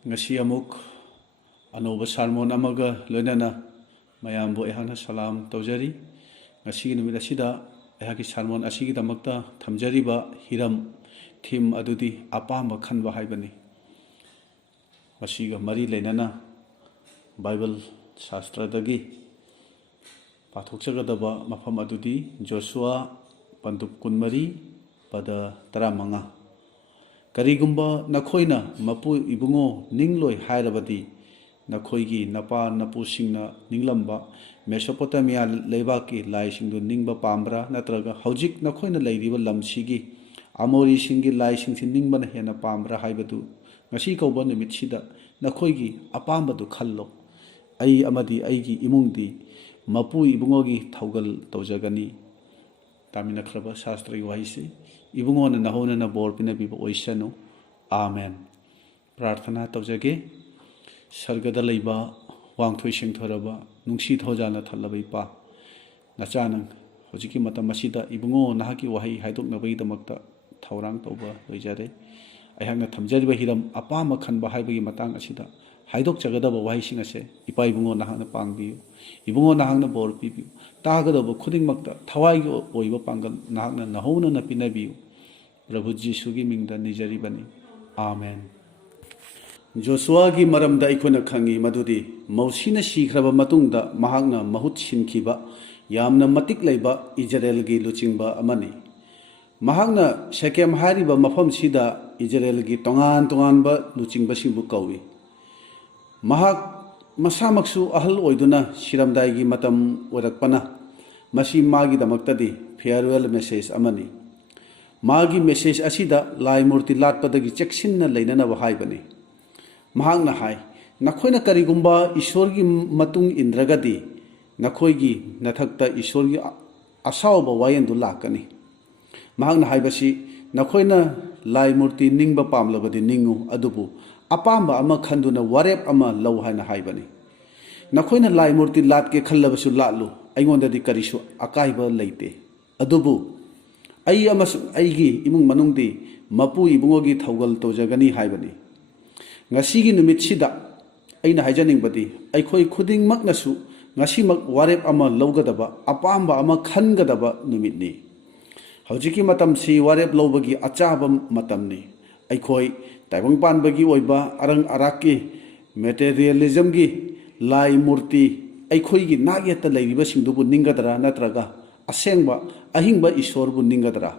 ngasi amuk anoba sarmon amaga loinana mayambo ehana salam tawjari ngasi numit asida ehaki sarmon asigi damakta thamjariba hiram thim adudi apamba khanba haibani masiga mari leinana bible shastra dagi pathokchagadaba mafam adudi joshua pandup kunmari pada taramanga karigumba nakhoina mapu ibungo ningloi hairabadi nakhoigi napa napu singna ninglamba mesopotamia leibaki lai singdu ningba pambra natraga hojik nakhoina leiriba lamsigi amori singi lai singsi ningbana hena pambra haibadu ngasi kauba numit sida nakhoigi apamba du khallo ai amadi aigi imungdi mapu ibungogi thaugal tawjagani tamina khraba shastri wahisi ibungona nahona na bor pina biba oisanu amen prarthana tawjage sargada leiba wangthoi singthoraba nungsi thojana thallabai pa nachanang hojiki matam masida ibungo nahaki wahi haidok nabai damakta thaurang tawba loijare aihangna thamjariba hiram apama khanba haibagi matang asida haidok jagadaba wahi singase ipa ibungo nahangna pangbiu ibungo nahangna bor pibiu tagadaba khudingmakta thawai gi oiba pangal nahangna nahona na pinabiu prabhu jisu gi mingda nijaribani amen joshua gi maramda ikona khangi madudi mausina sikhraba matungda mahangna mahut sinkhiba yamna matik leiba israel gi luchingba amani mahangna sekem hariba mafam sida israel gi tongan ba luchingba singbu kawi mahak masamaksu ahal oiduna siramdai gi matam orakpana masi magi damaktadi farewell message amani magi message asida lai murti latpadagi cheksinna leinana haibani mahangna hai nakhoina karigumba ishorgi matung indragadi nakhoigi nathakta ishorgi asawba wayendu lakani mahangna haibasi nakhoina lai murti ningba pamlabadi ningu adubu apamba ama khanduna warep ama law haina haibani nakhoina lai murti latke khallabasu latlu aingondadi karisu akaiba leite adubu ai amasu aigi imung manungdi mapu ibungogi thaugal tojagani haibani ngasigi numit sida aina haijaningbadi aikhoi khuding maknasu ngasimak warep ama lawgadaba apamba ama khangadaba numitni hojiki matam si warep lawbagi achaba matamni aikhoi taibang panbagi oiba arang araki materialism gi lai murti aikhoi gi nagyata leiriba singdubu ningadara natraga asengba ahingba ishorbu ningadara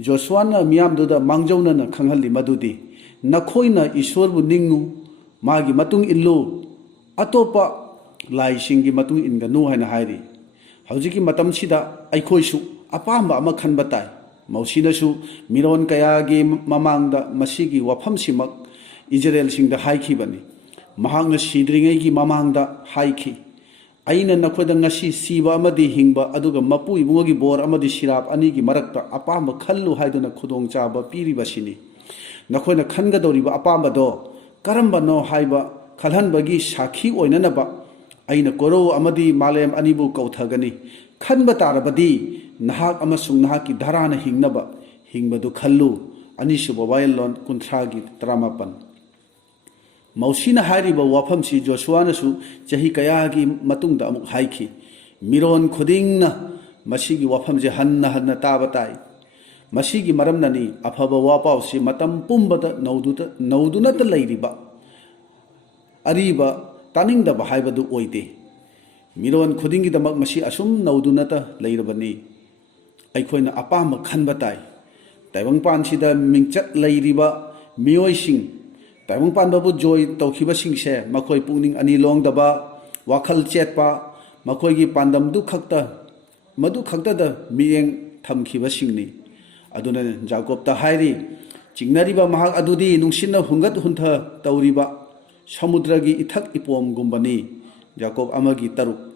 joshua na miyamduda mangjauna na khanghalli madudi nakhoina ishorbu ningu magi matung illu atopa lai singi matung inganu haina hairi hojiki matam sida aikhoisu apamba ama khanba tai mausinasu miron kayagi mamangda masigi wafam simak israel singda haikhibani mahangna sidringai gi mamangda haikhi aina nakhoda ngasi siba amadi hingba aduga mapu ibungogi bor amadi sirap ani gi marakta apamba khallu haiduna khudong chaba piriba sini nakhoina khangadoriba apamba do karamba no haiba khalhanbagi sakhi oinanaba aina koro amadi malem anibu kauthagani khanba tarabadi nahak amasung nahaki dharana hingnaba hingbadu khallu anisuba wailon kunthagi tramapan mausina hariba wafam si joshua nasu chahi kayagi matungda amuk haikhi miron khudingna masigi wafam je hanna tabatai masigi maramnani afaba wapau si matam pumbada nauduna ta leiriba ariba taningda haibadu oide miron khudingi damak masi asum nauduna ta leirabani aikhoina apama khanba tai taibang pan sida mingchat leiriba miyoising taibang pan babu joy tawkhiba singse makhoi pungning ani longdaba wakhal chetpa makhoi gi pandam du khakta madu khakta da miyeng thamkhiba singni aduna jacob ta hairi chingnariba mahak adudi nungsinna hungat huntha tawriba samudragi ithak ipom gumbani jacob amagi taruk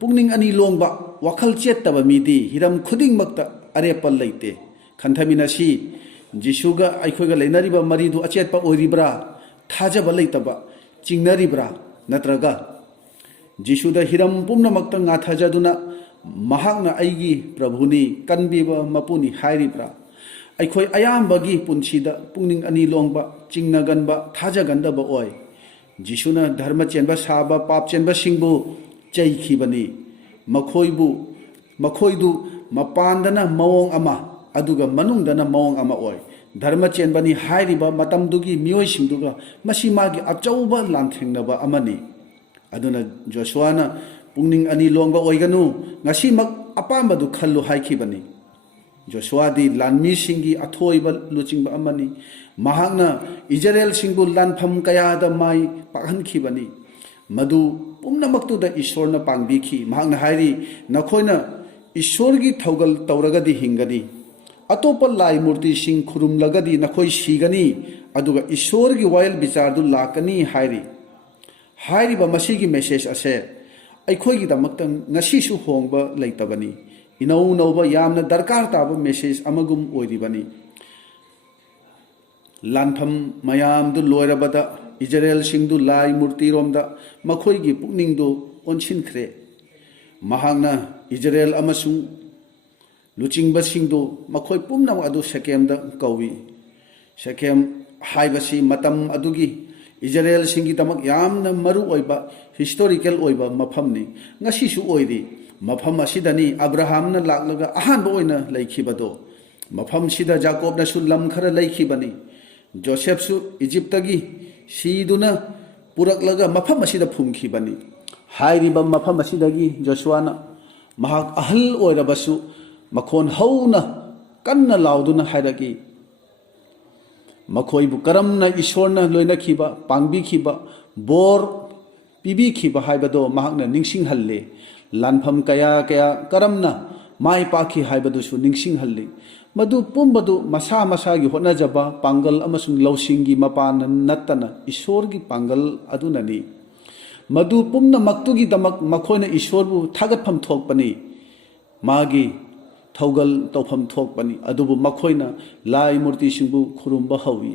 pungning ani longba wakhal chettaba midi hiram khuding makta arepal leite khantamina si jisuga aikhoga leinariba maridu achetpa oiribra thajaba leitaba chingnaribra natraga jisuda hiram pumna makta nga thajaduna mahakna aigi prabhuni kanbiba mapuni hairibra ꯑꯩꯈꯣꯏ ꯑꯌꯥꯝꯕꯒꯤ ꯄꯨꯟꯁꯤꯗ ꯄꯨꯛꯅꯤꯡ ꯑꯅꯤ ꯂꯣꯡꯕ ꯆꯤꯡꯅꯒꯟꯕ ꯊꯥꯖꯒꯟꯗꯕ ꯑꯣꯏ ꯖꯤꯁꯨꯅ ꯙꯔꯃ ꯆꯦꯟꯕ ꯁꯥꯕ ꯄꯥꯞ ꯆꯦꯟꯕꯁꯤꯡꯕꯨ ꯆꯩꯈꯤꯕꯅꯤ ꯃꯈꯣꯏꯗꯨ ꯃꯄꯥꯟꯗꯅ ꯃꯑꯣꯡ ꯑꯃ ꯑꯗꯨꯒ ꯃꯅꯨꯡꯗꯅ ꯃꯑꯣꯡ ꯑꯃ ꯑꯣꯏ ꯙꯔꯃ ꯆꯦꯟꯕꯅꯤ ꯍꯥꯏꯔꯤꯕ ꯃꯇꯝꯗꯨꯒꯤ ꯃꯤꯑꯣꯏꯁꯤꯡꯗꯨꯒ ꯃꯁꯤ ꯃꯥꯒꯤ ꯑꯆꯧꯕ ꯂꯥꯟꯊꯦꯡꯅꯕ ꯑꯃꯅꯤ ꯑꯗꯨꯅ ꯖꯣꯁꯨꯋꯥꯅ ꯄꯨꯛꯅꯤꯡ ꯑꯅꯤ ꯂꯣꯡꯕ ꯑꯣꯏꯒꯅꯨ ꯉꯁꯤꯃꯛ ꯑꯄꯥꯝꯕꯗꯨ ꯈꯜꯂꯨ ꯍꯥꯏꯈꯤꯕꯅꯤ ꯖꯣꯁꯨꯋꯥꯗꯤ ꯂꯥꯟꯃꯤꯁꯤꯡꯒꯤ ꯑꯊꯣꯏꯕ ꯂꯨꯆꯤꯡꯕ ꯑꯃꯅꯤ ꯃꯍꯥꯛꯅ ꯏꯖꯔꯦꯜꯁꯤꯡꯕꯨ ꯂꯥꯟꯐꯝ ꯀꯌꯥꯗ ꯃꯥꯏ ꯄꯥꯛꯍꯟꯈꯤꯕꯅꯤ ꯃꯗꯨ ꯄꯨꯝꯅꯃꯛꯇꯨꯗ ꯏꯁꯣꯔꯅ ꯄꯥꯡꯕꯤꯈꯤ ꯃꯍꯥꯛꯅ ꯍꯥꯏꯔꯤ ꯅꯈꯣꯏꯅ ꯏꯁꯣꯔꯒꯤ ꯊꯧꯒꯜ ꯇꯧꯔꯒꯗꯤ ꯍꯤꯡꯒꯅꯤ ꯑꯇꯣꯞꯄ ꯂꯥꯏ ꯃꯨꯔꯇꯤꯁꯤꯡ ꯈꯨꯔꯨꯝꯂꯒꯗꯤ ꯅꯈꯣꯏ ꯁꯤꯒꯅꯤ ꯑꯗꯨꯒ ꯏꯁꯣꯔꯒꯤ ꯋꯥꯌꯦꯜ ꯕꯤꯆꯥꯔꯗꯨ ꯂꯥꯛꯀꯅꯤ ꯍꯥꯏꯔꯤ ꯍꯥꯏꯔꯤꯕ ꯃꯁꯤꯒꯤ ꯃꯦꯁꯦꯖ ꯑꯁꯦ ꯑꯩꯈꯣꯏꯒꯤꯗꯃꯛꯇ ꯉꯁꯤꯁꯨ ꯍꯣꯡꯕ ꯂꯩꯇꯕꯅꯤ ꯏꯅꯧ ꯅꯧꯕ ꯌꯥꯝꯅ ꯗꯔꯀꯥꯔ ꯇꯥꯕ ꯃꯦꯁꯦꯖ ꯑꯃꯒꯨꯝ ꯑꯣꯏꯔꯤꯕꯅꯤ ꯂꯥꯟꯐꯝ ꯃꯌꯥꯝꯗꯨ ꯂꯣꯏꯔꯕꯗ ꯏꯖꯔꯦꯜꯁꯤꯡꯗꯨ ꯂꯥꯏ ꯃꯨꯔꯇꯤꯔꯣꯝꯗ ꯃꯈꯣꯏꯒꯤ ꯄꯨꯛꯅꯤꯡꯗꯨ ꯑꯣꯟꯁꯤꯟꯈ꯭ꯔꯦ ꯃꯍꯥꯛꯅ ꯏꯖꯔꯦꯜ ꯑꯃꯁꯨꯡ ꯂꯨꯆꯤꯡꯕꯁꯤꯡꯗꯨ ꯃꯈꯣꯏ ꯄꯨꯝꯅꯃꯛ ꯑꯗꯨ ꯁꯦꯀꯦꯝꯗ ꯀꯧꯏ ꯁꯦꯀꯦꯝ ꯍꯥꯏꯕꯁꯤ ꯃꯇꯝ ꯑꯗꯨꯒꯤ ꯏꯖꯔꯦꯜꯁꯤꯡꯒꯤꯗꯃꯛ ꯌꯥꯝꯅ ꯃꯔꯨ ꯑꯣꯏꯕ ꯍꯤꯁꯇꯣꯔꯤꯀꯦꯜ ꯑꯣꯏꯕ ꯃꯐꯝꯅꯤ ꯉꯁꯤꯁꯨ ꯑꯣꯏꯔꯤ ꯃꯐꯝ ꯑꯁꯤꯗꯅꯤ ꯑꯕ꯭ꯔꯥꯍꯥꯝꯅ ꯂꯥꯛꯂꯒ ꯑꯍꯥꯟꯕ ꯑꯣꯏꯅ ꯂꯩꯈꯤꯕꯗꯣ ꯃꯐꯝꯁꯤꯗ ꯖꯥꯀꯣꯕꯅꯁꯨ ꯂꯝ ꯈꯔ ꯂꯩꯈꯤꯕꯅꯤ ꯖꯣꯁꯦꯐꯁꯨ ꯏꯖꯤꯞꯇꯒꯤ ꯁꯤꯗꯨꯅ ꯄꯨꯔꯛꯂꯒ ꯃꯐꯝ ꯑꯁꯤꯗ ꯐꯨꯝꯈꯤꯕꯅꯤ ꯍꯥꯏꯔꯤꯕ ꯃꯐꯝ ꯑꯁꯤꯗꯒꯤ ꯖꯣꯁꯨꯋꯥꯅ ꯃꯍꯥꯛ ꯑꯍꯜ ꯑꯣꯏꯔꯕꯁꯨ ꯃꯈꯣꯟ ꯍꯧꯅ ꯀꯟꯅ ꯂꯥꯎꯗꯨꯅ ꯍꯥꯏꯔꯛꯏ ꯃꯈꯣꯏꯕꯨ ꯀꯔꯝꯅ ꯏꯁꯣꯔꯅ ꯂꯣꯏꯅꯈꯤꯕ ꯄꯥꯡꯕꯤꯈꯤꯕ ꯕꯣꯔ ꯄꯤꯕꯤꯈꯤꯕ ꯍꯥꯏꯕꯗꯣ ꯃꯍꯥꯛꯅ ꯅꯤꯡꯁꯤꯡꯍꯜꯂꯤ ꯂꯥꯟꯐꯝ ꯀꯌꯥ ꯀꯔꯝꯅ ꯃꯥꯏ ꯄꯥꯛꯈꯤ ꯍꯥꯏꯕꯗꯨꯁꯨ ꯅꯤꯡꯁꯤꯡꯍꯜꯂꯤ ꯃꯗꯨ ꯄꯨꯝꯕꯗꯨ ꯃꯁꯥ ꯃꯁꯥꯒꯤ ꯍꯣꯠꯅꯖꯕ ꯄꯥꯡꯒꯜ ꯑꯃꯁꯨꯡ ꯂꯧꯁꯤꯡꯒꯤ ꯃꯄꯥꯟꯅ ꯅꯠꯇꯅ ꯏꯁꯣꯔꯒꯤ ꯄꯥꯡꯒꯜ ꯑꯗꯨꯅꯅꯤ ꯃꯗꯨ ꯄꯨꯝꯅꯃꯛꯇꯨꯒꯤꯗꯃꯛ ꯃꯈꯣꯏꯅ ꯏꯁꯣꯔꯕꯨ ꯊꯥꯒꯠꯐꯝ ꯊꯣꯛꯄꯅꯤ ꯃꯥꯒꯤ ꯊꯧꯒꯜ ꯇꯧꯐꯝ ꯊꯣꯛꯄꯅꯤ ꯑꯗꯨꯕꯨ ꯃꯈꯣꯏꯅ ꯂꯥꯏ ꯃꯨꯔꯇꯤꯁꯤꯡꯕꯨ ꯈꯨꯔꯨꯝꯕ ꯍꯧꯏ